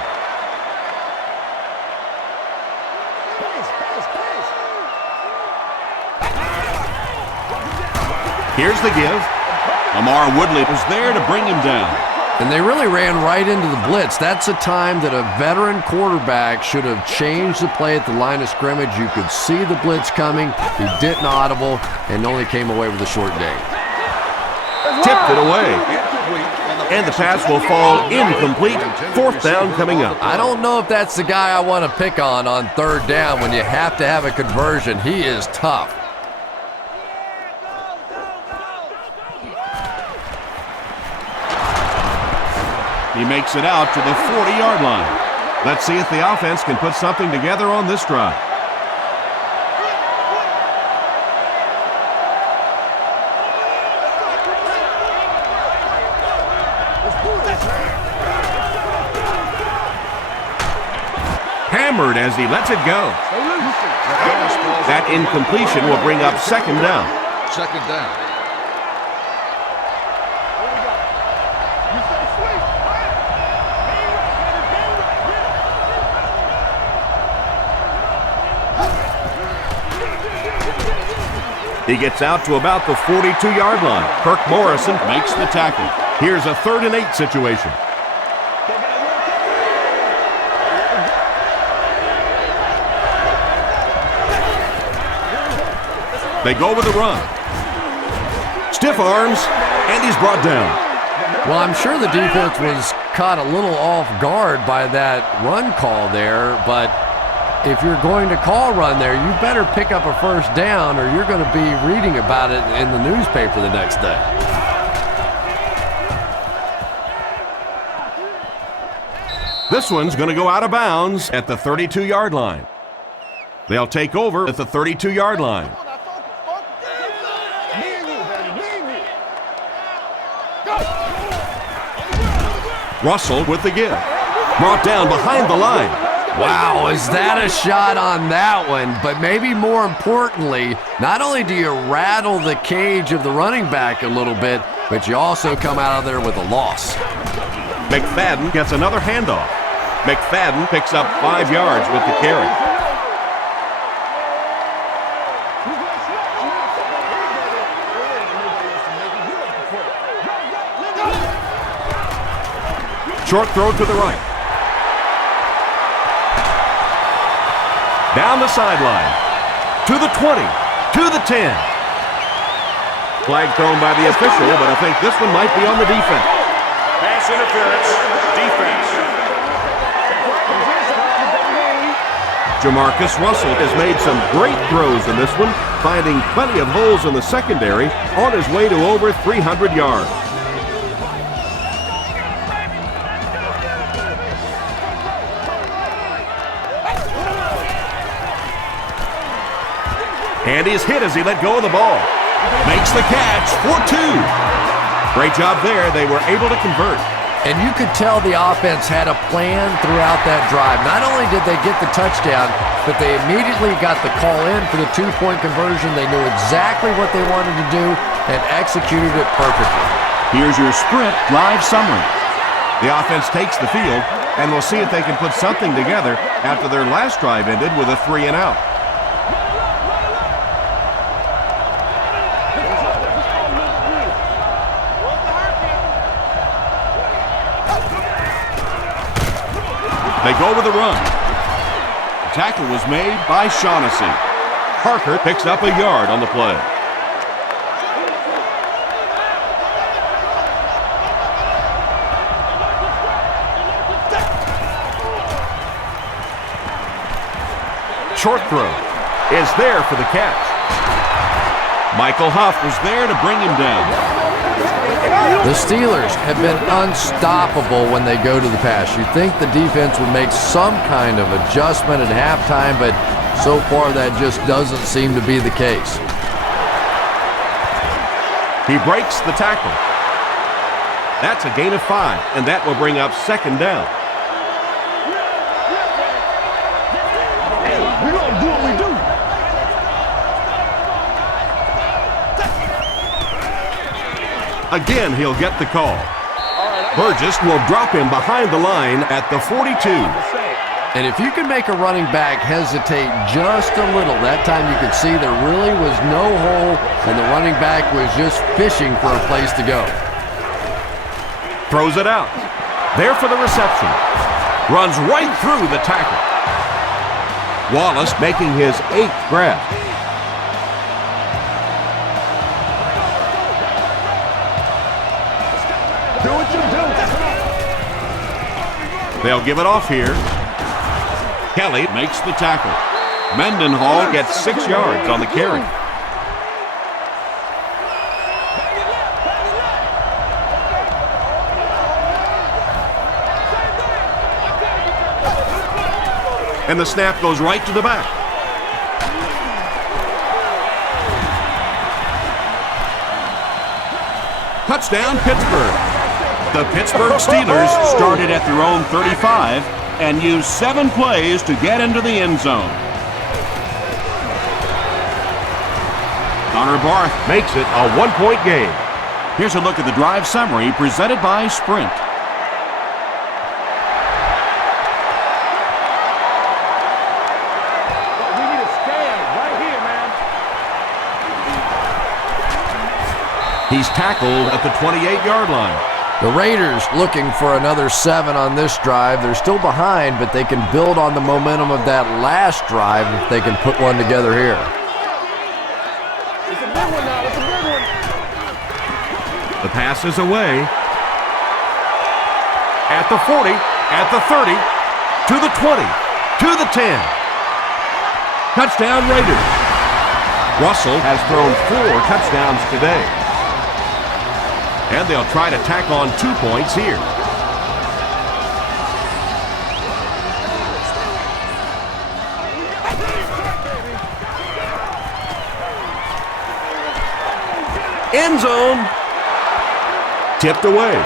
Here's the give. Lamar Woodley was there to bring him down. And they really ran right into the blitz. That's a time that a veteran quarterback should have changed the play at the line of scrimmage. You could see the blitz coming. He didn't audible and only came away with a short gain. Tipped it away. And the pass will fall incomplete. 4th down coming up. I don't know if that's the guy I want to pick on 3rd down when you have to have a conversion. He is tough. He makes it out to the 40-yard line. Let's see if the offense can put something together on this drive. Hammered as he lets it go. That incompletion will bring up 2nd down. 2nd down. He gets out to about the 42-yard line. Kirk Morrison makes the tackle. Here's a 3rd and 8 situation. They go with the run. Stiff arms, and he's brought down. Well, I'm sure the defense was caught a little off guard by that run call there, but if you're going to call run there, you better pick up a 1st down or you're going to be reading about it in the newspaper the next day. This one's going to go out of bounds at the 32-yard line. They'll take over at the 32-yard line. Russell with the give. Brought down behind the line. Wow, is that a shot on that one? But maybe more importantly, not only do you rattle the cage of the running back a little bit, but you also come out of there with a loss. McFadden gets another handoff. McFadden picks up 5 yards with the carry. Short throw to the right. Down the sideline. To the 20. To the 10. Flag thrown by the official, but I think this one might be on the defense. Pass interference. Defense. Jamarcus Russell has made some great throws in this one, finding plenty of holes in the secondary on his way to over 300 yards. And he's hit as he let go of the ball. Makes the catch for 2. Great job there. They were able to convert. And you could tell the offense had a plan throughout that drive. Not only did they get the touchdown, but they immediately got the call in for the 2-point conversion. They knew exactly what they wanted to do and executed it perfectly. Here's your sprint drive summary. The offense takes the field, and we'll see if they can put something together after their last drive ended with a 3-and-out. They go with the run. The tackle was made by Shaughnessy. Parker picks up a yard on the play. Short throw is there for the catch. Michael Huff was there to bring him down. The Steelers have been unstoppable when they go to the pass. You'd think the defense would make some kind of adjustment at halftime, but so far that just doesn't seem to be the case. He breaks the tackle. That's a gain of 5, and that will bring up 2nd down. We're going to do what we do. Again, he'll get the call. Burgess will drop him behind the line at the 42. And if you can make a running back hesitate just a little, that time you could see there really was no hole and the running back was just fishing for a place to go. Throws it out. There for the reception. Runs right through the tackle. Wallace making his 8th grab. Do what you do. They'll give it off here. Kelly makes the tackle. Mendenhall gets 6 yards on the carry. And the snap goes right to the back. Touchdown, Pittsburgh. The Pittsburgh Steelers started at their own 35 and used 7 plays to get into the end zone. Connor Barth makes it a 1-point game. Here's a look at the drive summary presented by Sprint. We need a stand right here, man. He's tackled at the 28-yard line. The Raiders looking for another 7 on this drive. They're still behind, but they can build on the momentum of that last drive if they can put one together here. It's a big one now. It's a big one. The pass is away. At the 40, at the 30, to the 20, to the 10. Touchdown Raiders. Russell has thrown 4 touchdowns today. And they'll try to tack on 2 points here. End zone. Tipped away.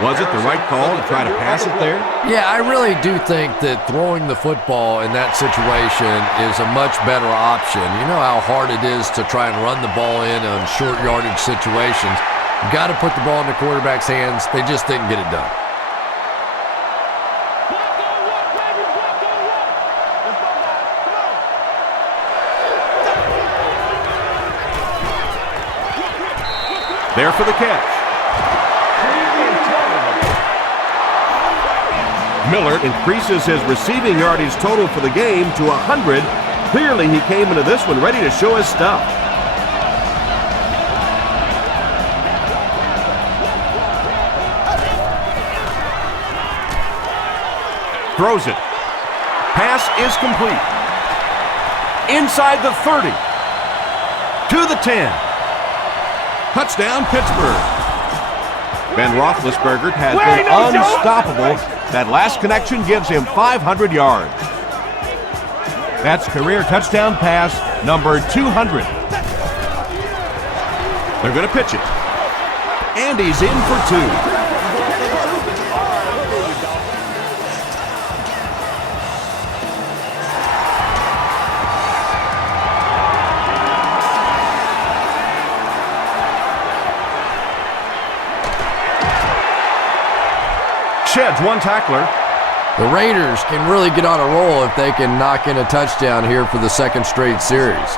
Was it the right call to try to pass it there? Yeah, I really do think that throwing the football in that situation is a much better option. You know how hard it is to try and run the ball in on short yardage situations. You got to put the ball in the quarterback's hands. They just didn't get it done. There for the catch. Miller increases his receiving yardage total for the game to 100. Clearly, he came into this one ready to show his stuff. Throws it. Pass is complete. Inside the 30. To the 10. Touchdown, Pittsburgh. Ben Roethlisberger has been unstoppable. That last connection gives him 500 yards. That's career touchdown pass number 200. They're going to pitch it. And he's in for 2. Sheds one tackler. The Raiders can really get on a roll if they can knock in a touchdown here for the second straight series.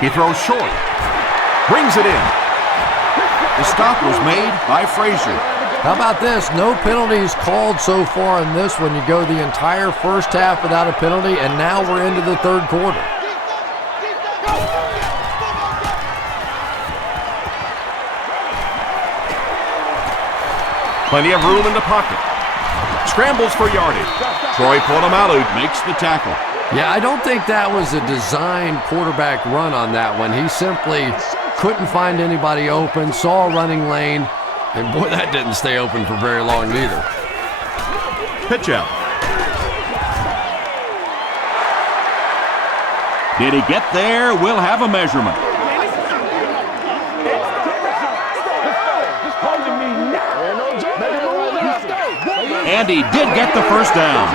He throws short. Brings it in. The stop was made by Frazier. How about this? No penalties called so far in this one. You go the entire first half without a penalty, and now we're into the third quarter. Plenty of room in the pocket. Scrambles for yardage. Troy Polamalu makes the tackle. Yeah, I don't think that was a designed quarterback run on that one. He simply couldn't find anybody open, saw a running lane, and boy, that didn't stay open for very long either. Pitch out. Did he get there? We'll have a measurement. And he did get the first down.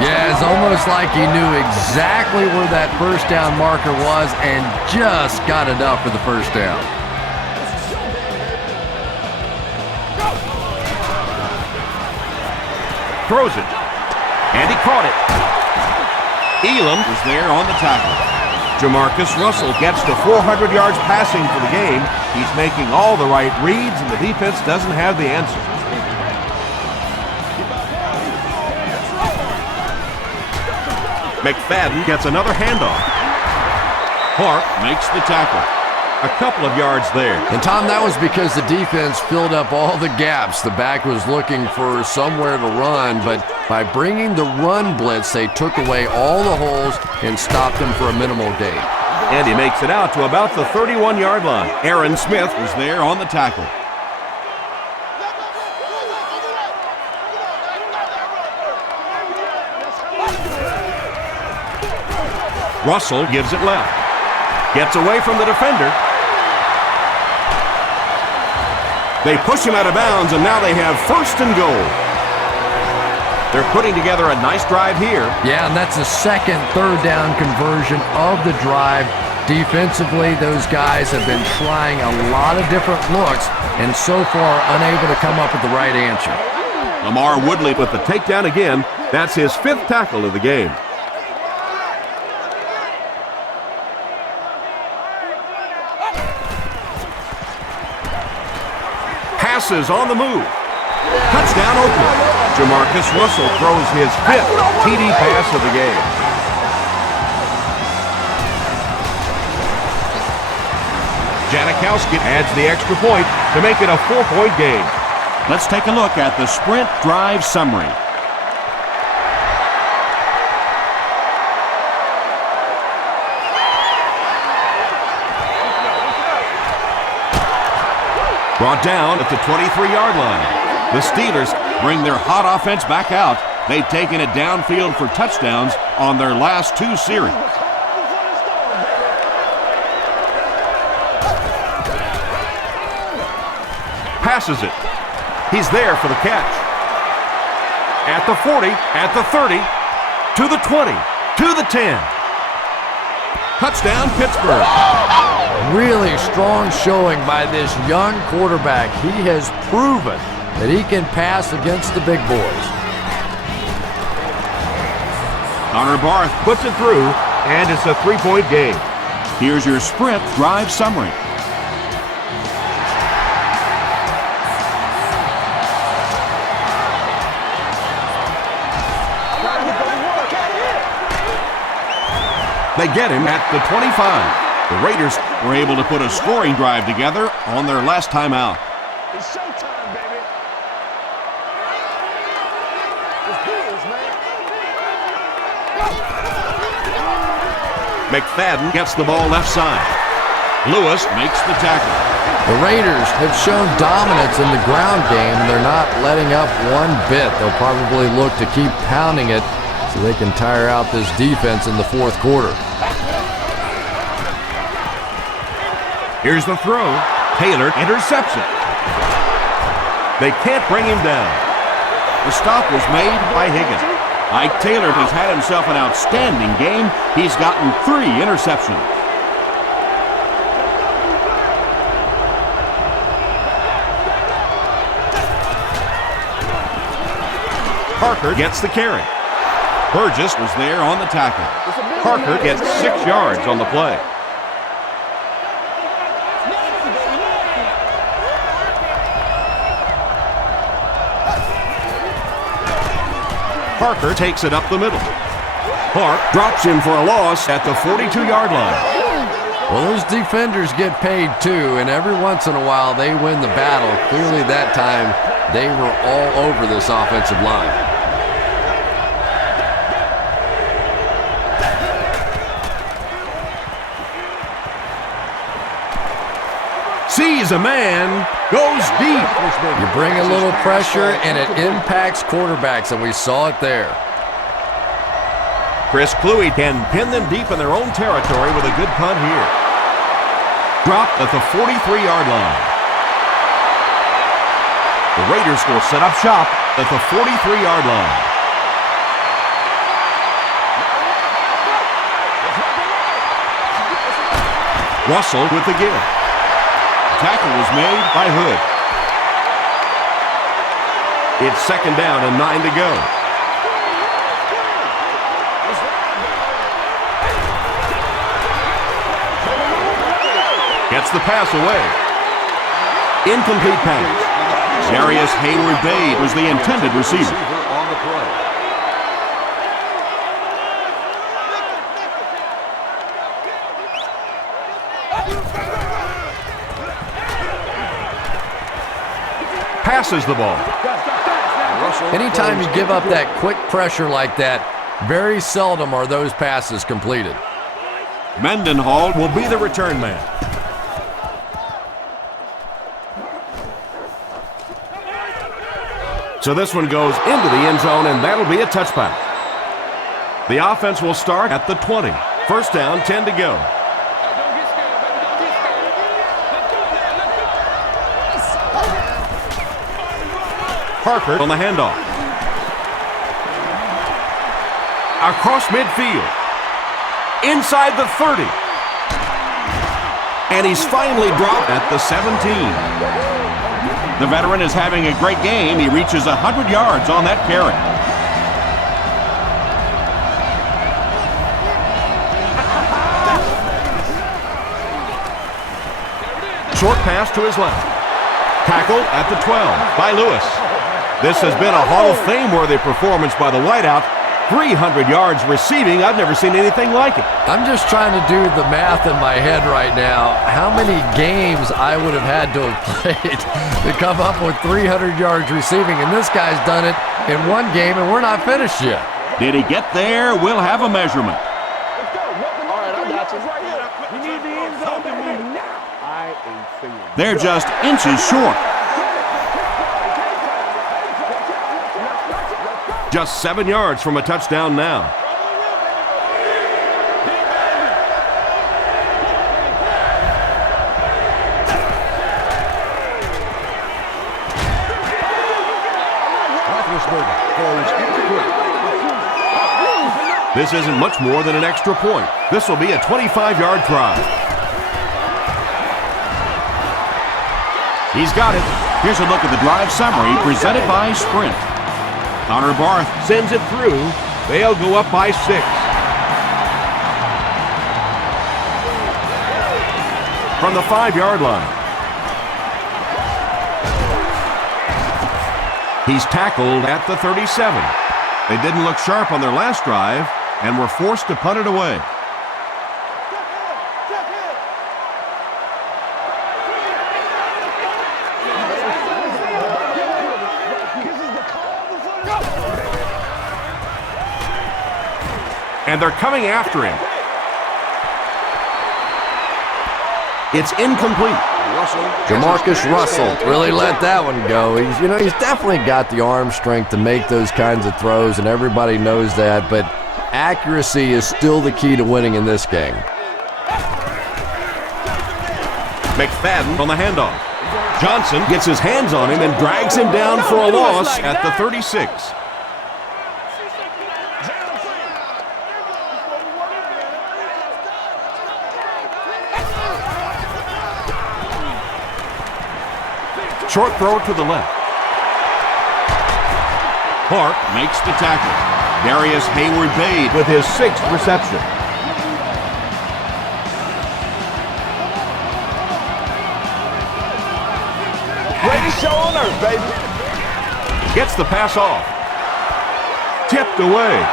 Yeah, it's almost like he knew exactly where that first down marker was and just got enough for the first down. Throws it. And he caught it. Elam was there on the tackle. Jamarcus Russell gets to 400 yards passing for the game. He's making all the right reads, and the defense doesn't have the answer. McFadden gets another handoff. Park makes the tackle. A couple of yards there. And Tom, that was because the defense filled up all the gaps. The back was looking for somewhere to run, but by bringing the run blitz, they took away all the holes and stopped them for a minimal gain. And he makes it out to about the 31-yard line. Aaron Smith was there on the tackle. Russell gives it left. Gets away from the defender. They push him out of bounds, and now they have first and goal. They're putting together a nice drive here. Yeah, and that's the second third down conversion of the drive. Defensively, those guys have been trying a lot of different looks, and so far unable to come up with the right answer. Lamar Woodley with the takedown again. That's his 5th tackle of the game. Passes on the move. Touchdown Oakland. Jamarcus Russell throws his 5th TD pass of the game. Janikowski adds the extra point to make it a 4-point game. Let's take a look at the sprint drive summary. Brought down at the 23-yard line. The Steelers bring their hot offense back out. They've taken it downfield for touchdowns on their last 2 series. Passes it. He's there for the catch. At the 40, at the 30, to the 20, to the 10. Touchdown, Pittsburgh. Really strong showing by this young quarterback. He has proven that he can pass against the big boys. Connor Barth puts it through, and it's a 3-point game. Here's your sprint drive summary. They get him at the 25. The Raiders were able to put a scoring drive together on their last time out. It's showtime, baby. It's Bills, man. McFadden gets the ball left side. Lewis makes the tackle. The Raiders have shown dominance in the ground game. They're not letting up one bit. They'll probably look to keep pounding it so they can tire out this defense in the 4th quarter. Here's the throw. Taylor intercepts it. They can't bring him down. The stop was made by Higgins. Ike Taylor has had himself an outstanding game. He's gotten 3 interceptions. Parker gets the carry. Burgess was there on the tackle. Parker gets 6 yards on the play. Parker takes it up the middle. Clark drops him for a loss at the 42-yard line. Well, those defenders get paid too, and every once in a while they win the battle. Clearly that time they were all over this offensive line. Sees a man, goes deep. You bring a little pressure and it impacts quarterbacks, and we saw it there. Chris Kluwe can pin them deep in their own territory with a good punt here. Dropped at the 43-yard line. The Raiders will set up shop at the 43-yard line. Russell with the give. Tackle was made by Hood. It's 2nd down and 9 to go. Gets the pass away. Incomplete pass. Darius Hayward-Bade was the intended receiver. On the play. Passes the ball. Anytime you give up that quick pressure like that, very seldom are those passes completed. Mendenhall will be the return man. So this one goes into the end zone, and that'll be a touchback. The offense will start at the 20. 1st down, 10 to go. Parker on the handoff. Across midfield. Inside the 30. And he's finally dropped at the 17. The veteran is having a great game. He reaches 100 yards on that carry. Short pass to his left. Tackled at the 12 by Lewis. This has been a Hall of Fame-worthy performance by the wideout. 300 yards receiving. I've never seen anything like it. I'm just trying to do the math in my head right now. How many games I would have had to have played to come up with 300 yards receiving, and this guy's done it in one game, and we're not finished yet. Did he get there? We'll have a measurement. All right, I got you. You need the end zone to move now. I ain't saying. They're just inches short. Just 7 yards from a touchdown now. This isn't much more than an extra point. This will be a 25-yard try. He's got it. Here's a look at the drive summary presented by Sprint. Connor Barth sends it through. They'll go up by 6. From the 5-yard line. He's tackled at the 37. They didn't look sharp on their last drive and were forced to punt it away. And they're coming after him. It's incomplete. Jamarcus Russell really let that one go. He's definitely got the arm strength to make those kinds of throws, and everybody knows that, but accuracy is still the key to winning in this game. McFadden on the handoff. Johnson gets his hands on him and drags him down for a loss at the 36. Short throw to the left. Clark makes the tackle. Darius Hayward-Bade with his 6th reception. Greatest show on earth, baby. Gets the pass off. Tipped away.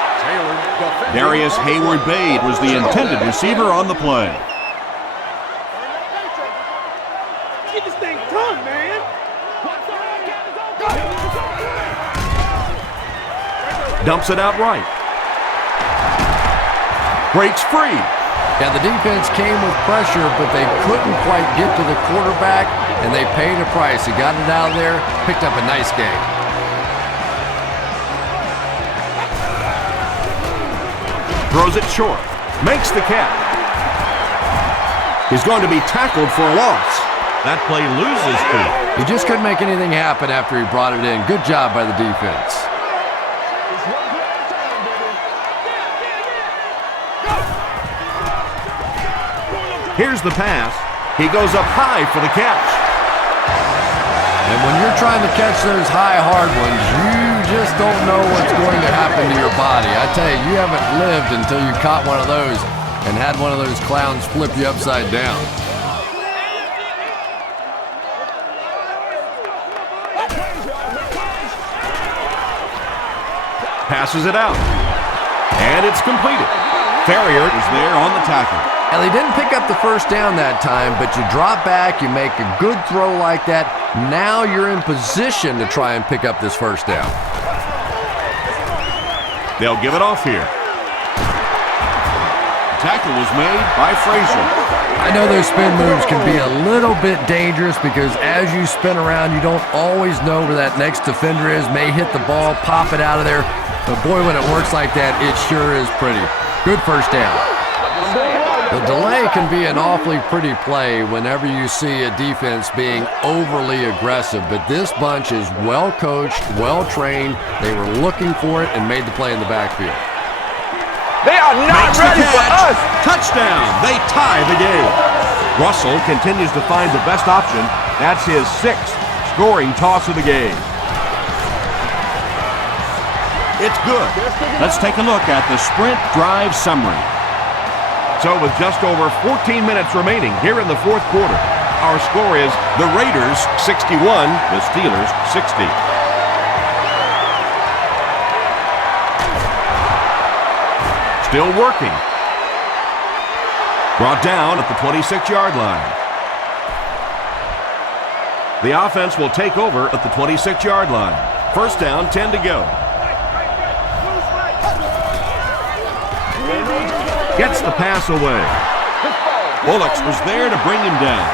Darius Hayward-Bade was the intended receiver on the play. Get this thing done, man. Dumps it out right. Breaks free. Yeah, the defense came with pressure, but they couldn't quite get to the quarterback, and they paid a price. He got it out of there, picked up a nice game. Throws it short. Makes the catch. He's going to be tackled for a loss. That play loses speed. He just couldn't make anything happen after he brought it in. Good job by the defense. Here's the pass. He goes up high for the catch. And when you're trying to catch those high, hard ones, you just don't know what's going to happen to your body. I tell you, you haven't lived until you caught one of those and had one of those clowns flip you upside down. Passes it out. And it's completed. Ferrier is there on the tackle. And they didn't pick up the first down that time, but you drop back, you make a good throw like that. Now you're in position to try and pick up this first down. They'll give it off here. The tackle was made by Frazier. I know those spin moves can be a little bit dangerous because as you spin around, you don't always know where that next defender is. May hit the ball, pop it out of there. But boy, when it works like that, it sure is pretty. Good first down. The delay can be an awfully pretty play whenever you see a defense being overly aggressive, but this bunch is well coached, well trained. They were looking for it and made the play in the backfield. They are not ready for us. Touchdown. They tie the game. Russell continues to find the best option. That's his 6th scoring toss of the game. It's good. Let's take a look at the Sprint drive summary. So with just over 14 minutes remaining here in the 4th quarter, Our score is the Raiders 61, the Steelers 60. Still working. Brought down at the 26-yard line. The offense will take over at the 26-yard line. First down, 10 to go. Gets the pass away. Bullocks was there to bring him down.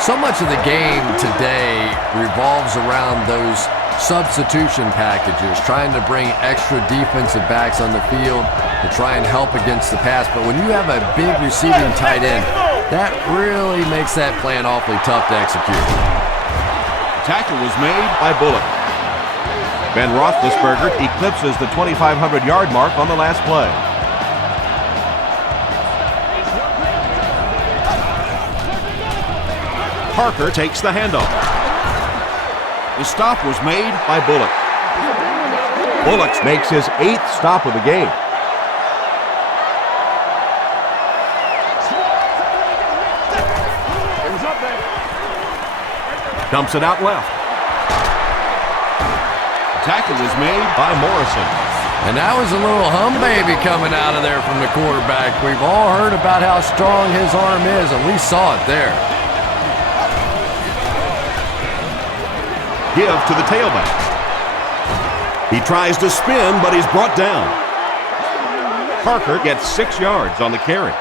So much of the game today revolves around those substitution packages, trying to bring extra defensive backs on the field to try and help against the pass. But when you have a big receiving tight end, that really makes that plan awfully tough to execute. Tackle was made by Bullock. Ben Roethlisberger eclipses the 2,500-yard mark on the last play. Parker takes the handoff. The stop was made by Bullock. Bullock makes his 8th stop of the game. Dumps it out left. The tackle is made by Morrison. And that was a little hum baby coming out of there from the quarterback. We've all heard about how strong his arm is, and we saw it there. Give to the tailback. He tries to spin, but he's brought down. Parker gets 6 yards on the carry.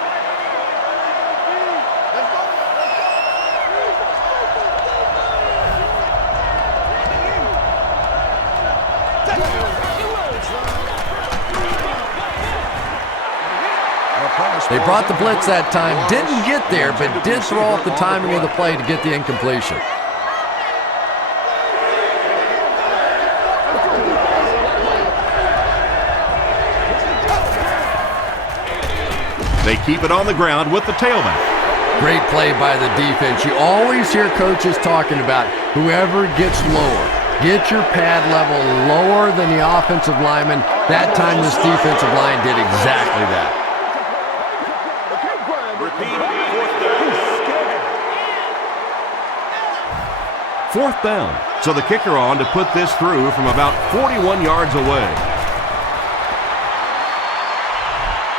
They brought the blitz that time, didn't get there, but did throw off the timing of the play to get the incompletion. They keep it on the ground with the tailback. Great play by the defense. You always hear coaches talking about whoever gets lower. Get your pad level lower than the offensive lineman. That time this defensive line did exactly that. Fourth down. So the kicker on to put this through from about 41 yards away.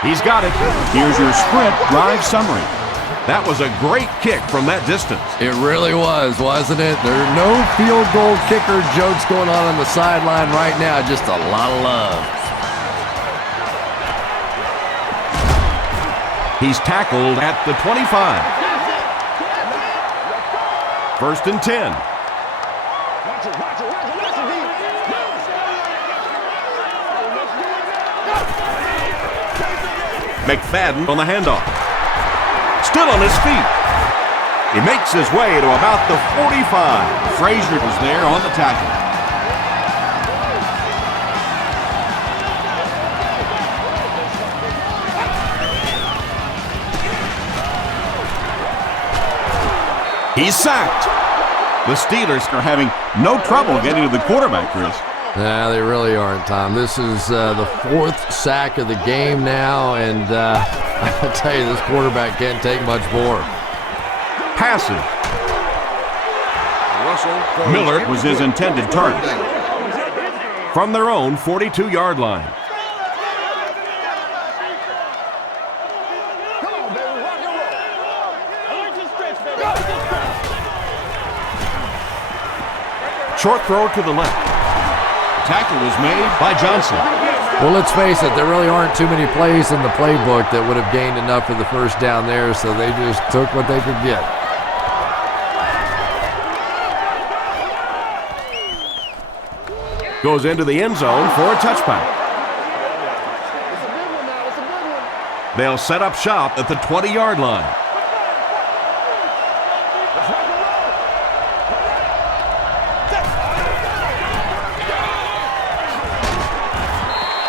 He's got it. Here's your sprint drive summary. That was a great kick from that distance. It really was, wasn't it? There are no field goal kicker jokes going on the sideline right now. Just a lot of love. He's tackled at the 25. First and 10. McFadden on the handoff. Still on his feet. He makes his way to about the 45. Frazier was there on the tackle. He's sacked. The Steelers are having no trouble getting to the quarterback, Chris. Nah, they really aren't, Tom. This is the 4th sack of the game now, and I'll tell you, this quarterback can't take much more. Passing. Miller was his intended target. From their own 42-yard line. Short throw to the left. Tackle was made by Johnson. Well, let's face it, there really aren't too many plays in the playbook that would have gained enough for the first down there, so they just took what they could get. Goes into the end zone for a touchback. They'll set up shop at the 20-yard line.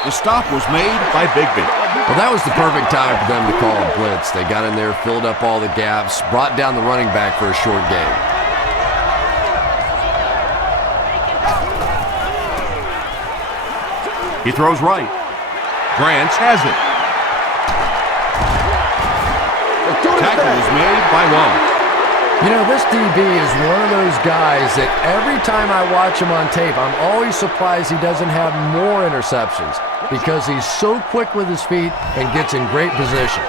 The stop was made by Bigby. Well, that was the perfect time for them to call a blitz. They got in there, filled up all the gaps, brought down the running back for a short gain. He throws right. Branch has it. Tackle was made by Wallace. You know, this DB is one of those guys that every time I watch him on tape, I'm always surprised he doesn't have more interceptions because he's so quick with his feet and gets in great position.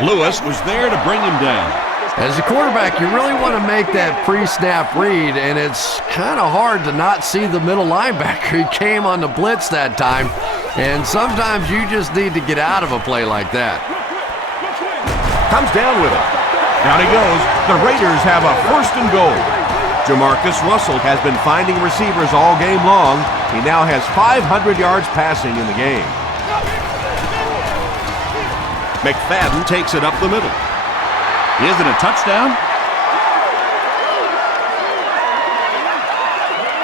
Lewis was there to bring him down. As a quarterback, you really want to make that pre-snap read, and it's kind of hard to not see the middle linebacker. He came on the blitz that time, and sometimes you just need to get out of a play like that. Comes down with it. Down he goes. The Raiders have a 1st and goal. Jamarcus Russell has been finding receivers all game long. He now has 500 yards passing in the game. McFadden takes it up the middle. Is it a touchdown?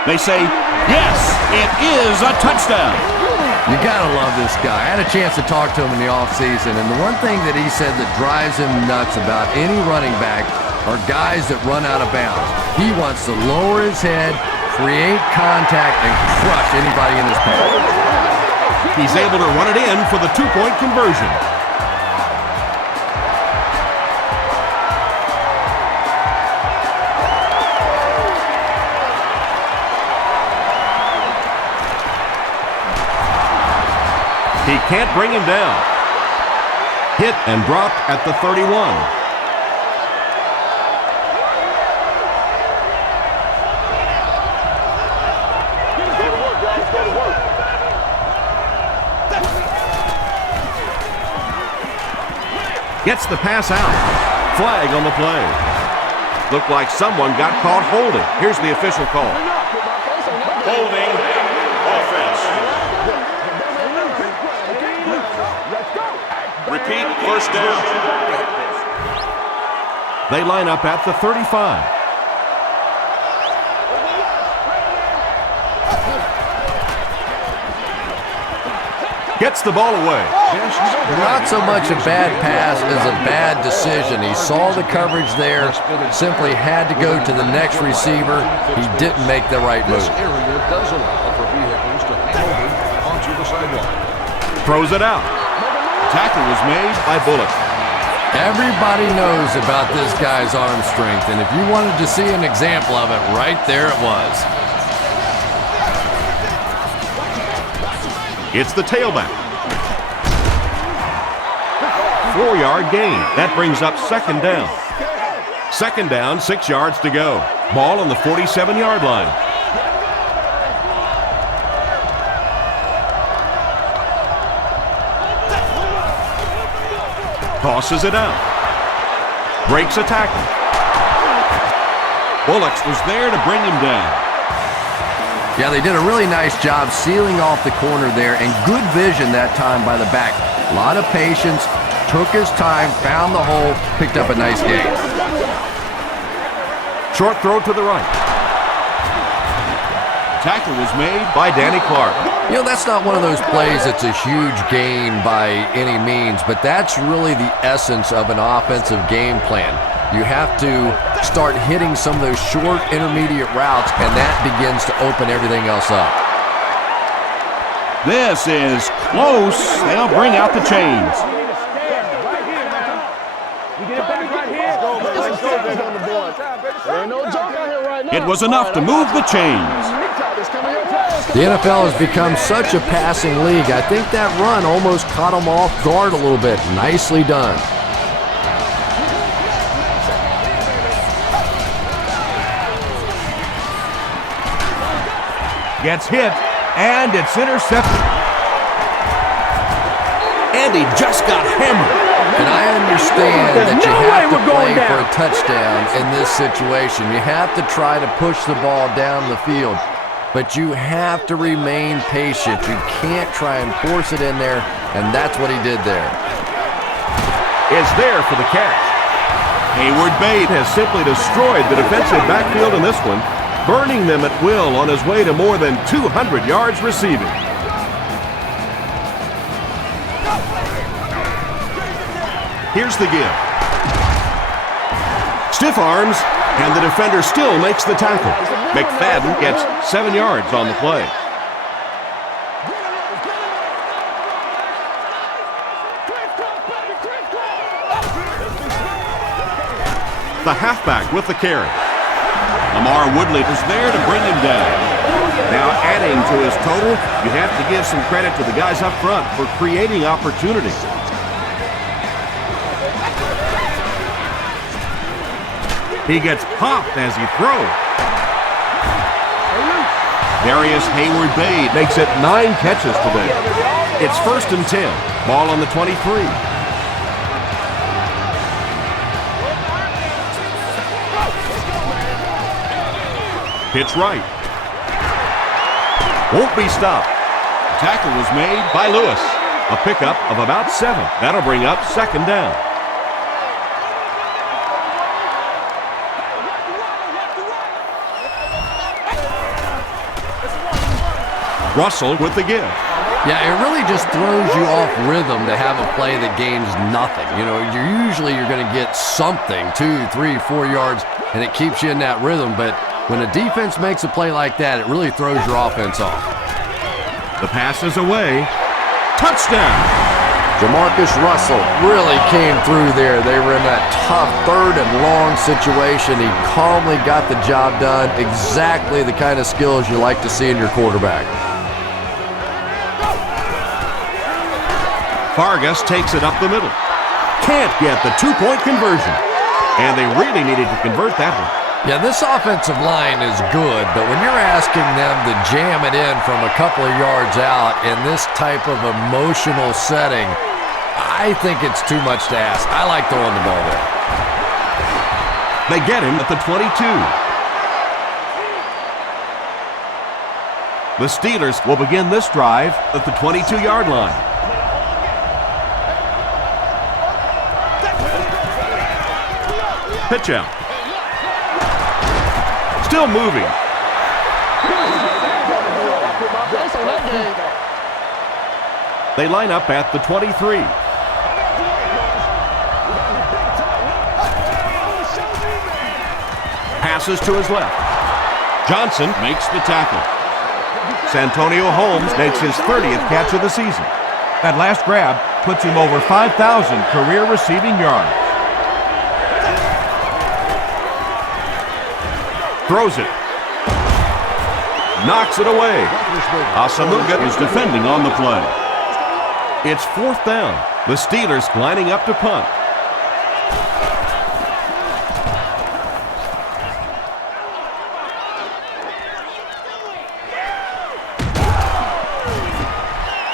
They say, yes, it is a touchdown. You gotta love this guy. I had a chance to talk to him in the offseason, and the one thing that he said that drives him nuts about any running back are guys that run out of bounds. He wants to lower his head, create contact, and crush anybody in his path. He's able to run it in for the 2-point conversion. He can't bring him down. Hit and dropped at the 31. Gets the pass out. Flag on the play. Looked like someone got caught holding. Here's the official call. Holding offense. Repeat, 1st down. They line up at the 35. Gets the ball away. Not so much a bad pass as a bad decision. He saw the coverage there, simply had to go to the next receiver. He didn't make the right move. This area does allow for vehicles to hang over onto the sidewalk. Throws it out. Tackle was made by Bullock. Everybody knows about this guy's arm strength, and if you wanted to see an example of it, right there it was. It's the tailback. 4-yard gain. That brings up 2nd down. 2nd down, 6 yards to go. Ball on the 47-yard line. Tosses it out. Breaks a tackle. Bullocks was there to bring him down. Yeah, they did a really nice job sealing off the corner there, and good vision that time by the back. A lot of patience, took his time, found the hole, picked up a nice gain. Short throw to the right. Tackle was made by Danny Clark. You know, that's not one of those plays that's a huge gain by any means, but that's really the essence of an offensive game plan. You have to start hitting some of those short intermediate routes, and that begins to open everything else up. This is close. They'll bring out the chains. It was enough to move the chains. The NFL has become such a passing league. I think that run almost caught them off guard a little bit. Nicely done. Gets hit, and it's intercepted. And he just got hammered. And I understand that you have to play for a touchdown in this situation. You have to try to push the ball down the field. But you have to remain patient. You can't try and force it in there, and that's what he did there. Is there for the catch. Hayward Bate has simply destroyed the defensive backfield in this one, burning them at will on his way to more than 200 yards receiving. Here's the give. Stiff arms, and the defender still makes the tackle. McFadden gets 7 yards on the play. the halfback with the carry. Lamar Woodley is there to bring him down. Now adding to his total, you have to give some credit to the guys up front for creating opportunity. He gets popped as he throws. Darius Hayward-Bade makes it 9 catches today. It's 1st and 10. Ball on the 23. Pitch right. Won't be stopped. Tackle was made by Lewis. A pickup of about 7. That'll bring up 2nd down. Russell with the give. Yeah, it really just throws you off rhythm to have a play that gains nothing. You know, you're going to get something, 2, 3, 4 yards, and it keeps you in that rhythm. But when a defense makes a play like that, it really throws your offense off. The pass is away. Touchdown! Jamarcus Russell really came through there. They were in that tough 3rd and long situation. He calmly got the job done. Exactly the kind of skills you like to see in your quarterback. Vargas takes it up the middle. Can't get the 2-point conversion. And they really needed to convert that one. Yeah, this offensive line is good, but when you're asking them to jam it in from a couple of yards out in this type of emotional setting, I think it's too much to ask. I like throwing the ball there. They get him at the 22. The Steelers will begin this drive at the 22-yard line. Pitch out. Still moving. They line up at the 23. Passes to his left. Johnson makes the tackle. Santonio Holmes makes his 30th catch of the season. That last grab puts him over 5,000 career receiving yards. Throws it. Knocks it away. Asamuga is defending on the play. It's 4th down. The Steelers lining up to punt.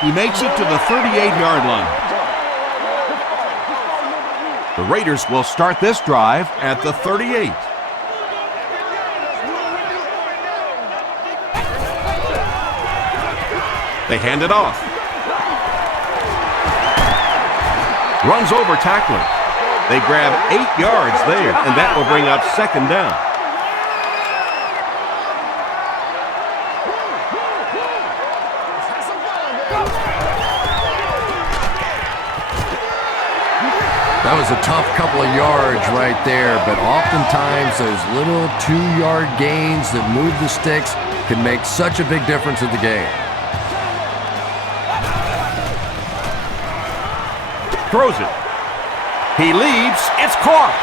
He makes it to the 38-yard line. The Raiders will start this drive at the 38. They hand it off. Runs over tackler. They grab 8 yards there, and that will bring up 2nd down. That was a tough couple of yards right there, but oftentimes those little 2-yard gains that move the sticks can make such a big difference in the game. Throws it. He leaps. It's caught.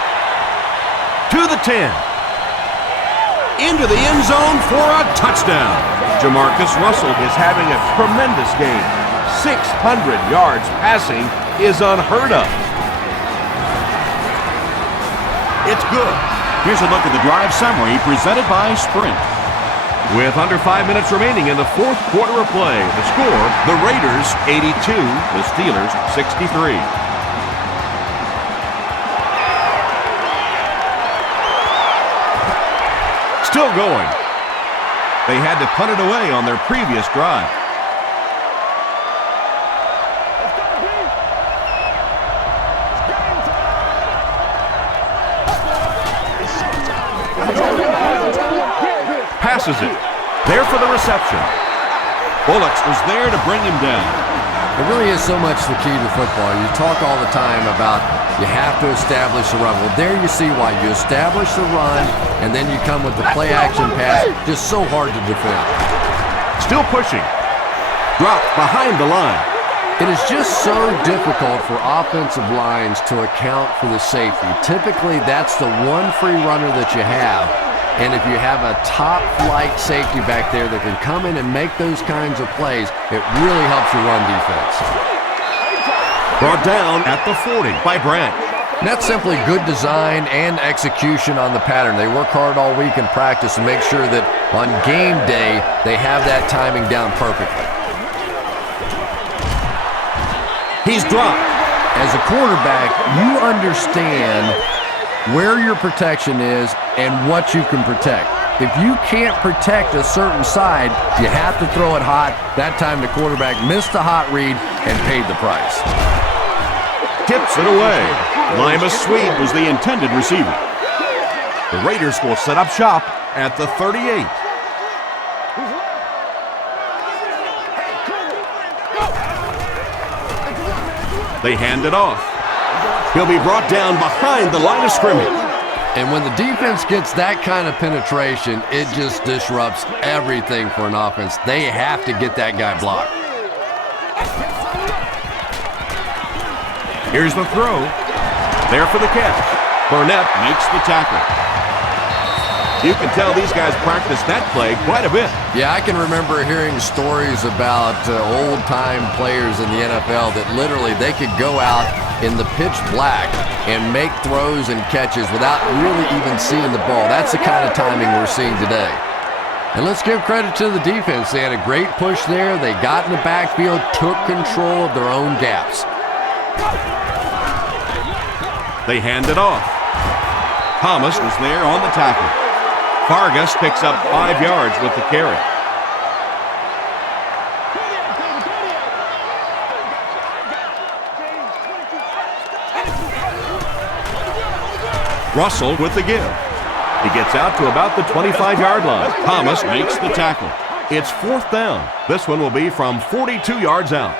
To the 10. Into the end zone for a touchdown. Jamarcus Russell is having a tremendous game. 600 yards passing is unheard of. It's good. Here's a look at the drive summary presented by Sprint. With under 5 minutes remaining in the 4th quarter of play, the score, the Raiders 82, the Steelers 63. Still going. They had to punt it away on their previous drive. Passes it. There for the reception. Bullocks was there to bring him down. It really is so much the key to football. You talk all the time about you have to establish the run. Well, there you see why. You establish the run, and then you come with the play-action pass. Just so hard to defend. Still pushing. Dropped behind the line. It is just so difficult for offensive lines to account for the safety. Typically, that's the one free runner that you have. And if you have a top-flight safety back there that can come in and make those kinds of plays, it really helps your run defense. Brought down at the 40 by Branch. And that's simply good design and execution on the pattern. They work hard all week in practice and make sure that on game day they have that timing down perfectly. He's dropped. As a quarterback, you understand where your protection is and what you can protect. If you can't protect a certain side, you have to throw it hot. That time the quarterback missed the hot read and paid the price. Tips it away. Lima Sweet was the intended receiver. The Raiders will set up shop at the 38. They hand it off. He'll be brought down behind the line of scrimmage. And when the defense gets that kind of penetration, it just disrupts everything for an offense. They have to get that guy blocked. Here's the throw. There for the catch. Burnett makes the tackle. You can tell these guys practice that play quite a bit. Yeah, I can remember hearing stories about old-time players in the NFL that literally they could go out in the pitch black and make throws and catches without really even seeing the ball. That's the kind of timing we're seeing today. And let's give credit to the defense. They had a great push there. They got in the backfield, took control of their own gaps. They hand it off. Thomas was there on the tackle. Vargas picks up 5 yards with the carry. Russell with the give. He gets out to about the 25-yard line. Thomas makes the tackle. It's 4th down. This one will be from 42 yards out.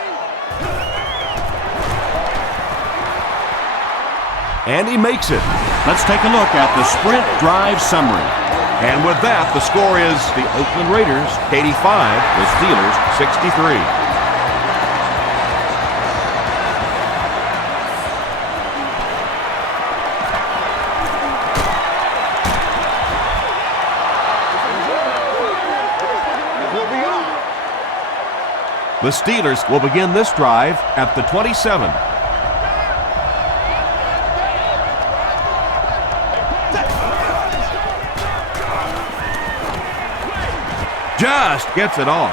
And he makes it. Let's take a look at the sprint drive summary. And with that, the score is the Oakland Raiders 85, the Steelers 63. The Steelers will begin this drive at the 27. Just gets it off.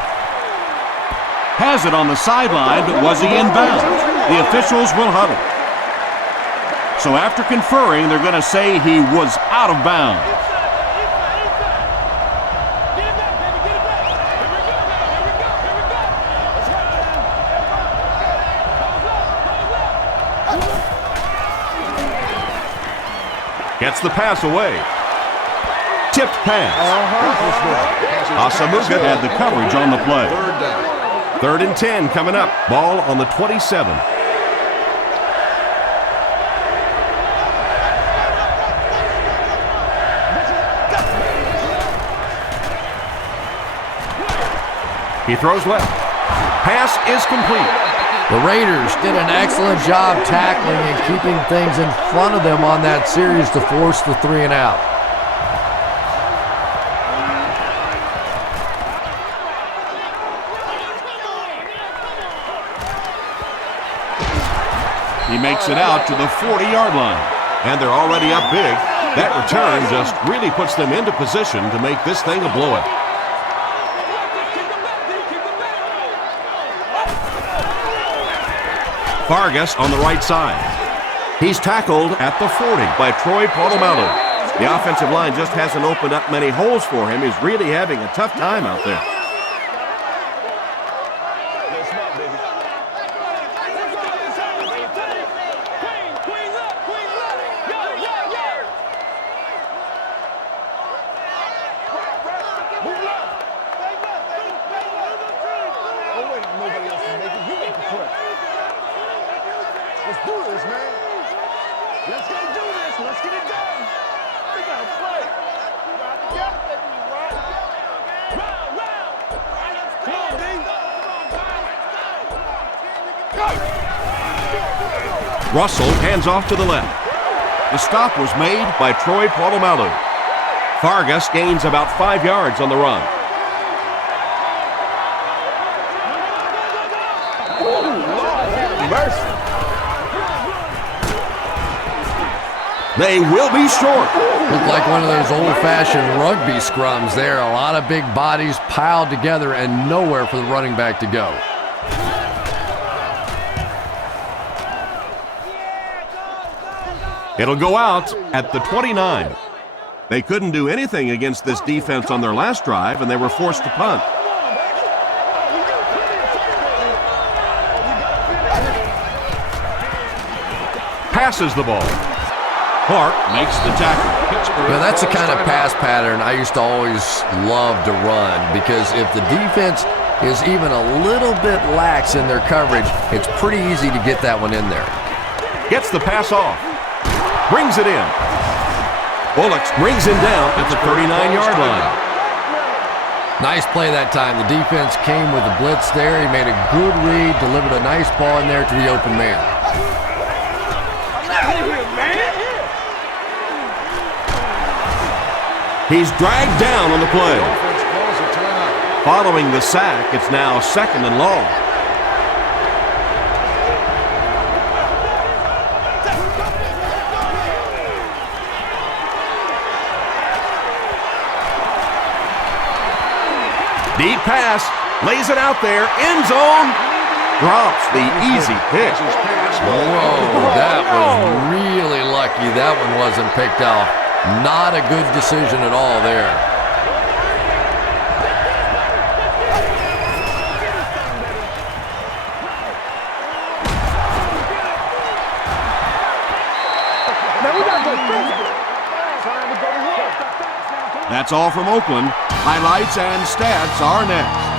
Has it on the sideline, but was he in bounds? The officials will huddle. So after conferring, they're going to say he was out of bounds. Gets the pass away. Tipped pass. Asamuga had the coverage on the play. 3rd and 10 coming up. Ball on the 27. He throws left. Pass is complete. The Raiders did an excellent job tackling and keeping things in front of them on that series to force the 3 and out. He makes it out to the 40-yard line. And they're already up big. That return just really puts them into position to make this thing a blowout. Vargas on the right side. He's tackled at the 40 by Troy Polamalu. The offensive line just hasn't opened up many holes for him. He's really having a tough time out there. Russell hands off to the left. The stop was made by Troy Polamalu. Vargas gains about 5 yards on the run. They will be short. Looked like one of those old-fashioned rugby scrums there. A lot of big bodies piled together and nowhere for the running back to go. It'll go out at the 29. They couldn't do anything against this defense on their last drive, and they were forced to punt. Passes the ball. Clark makes the tackle. Now that's the kind of pass pattern I used to always love to run, because if the defense is even a little bit lax in their coverage, it's pretty easy to get that one in there. Gets the pass off. Brings it in. Bullocks brings him down at the 39-yard line. Nice play that time. The defense came with the blitz there. He made a good read, delivered a nice ball in there to the open man. He's dragged down on the play. Following the sack, it's now 2nd and long. Deep pass, lays it out there, end zone, drops the easy pick. Whoa, that was really lucky. That one wasn't picked off. Not a good decision at all there. That's all from Oakland. Highlights and stats are next.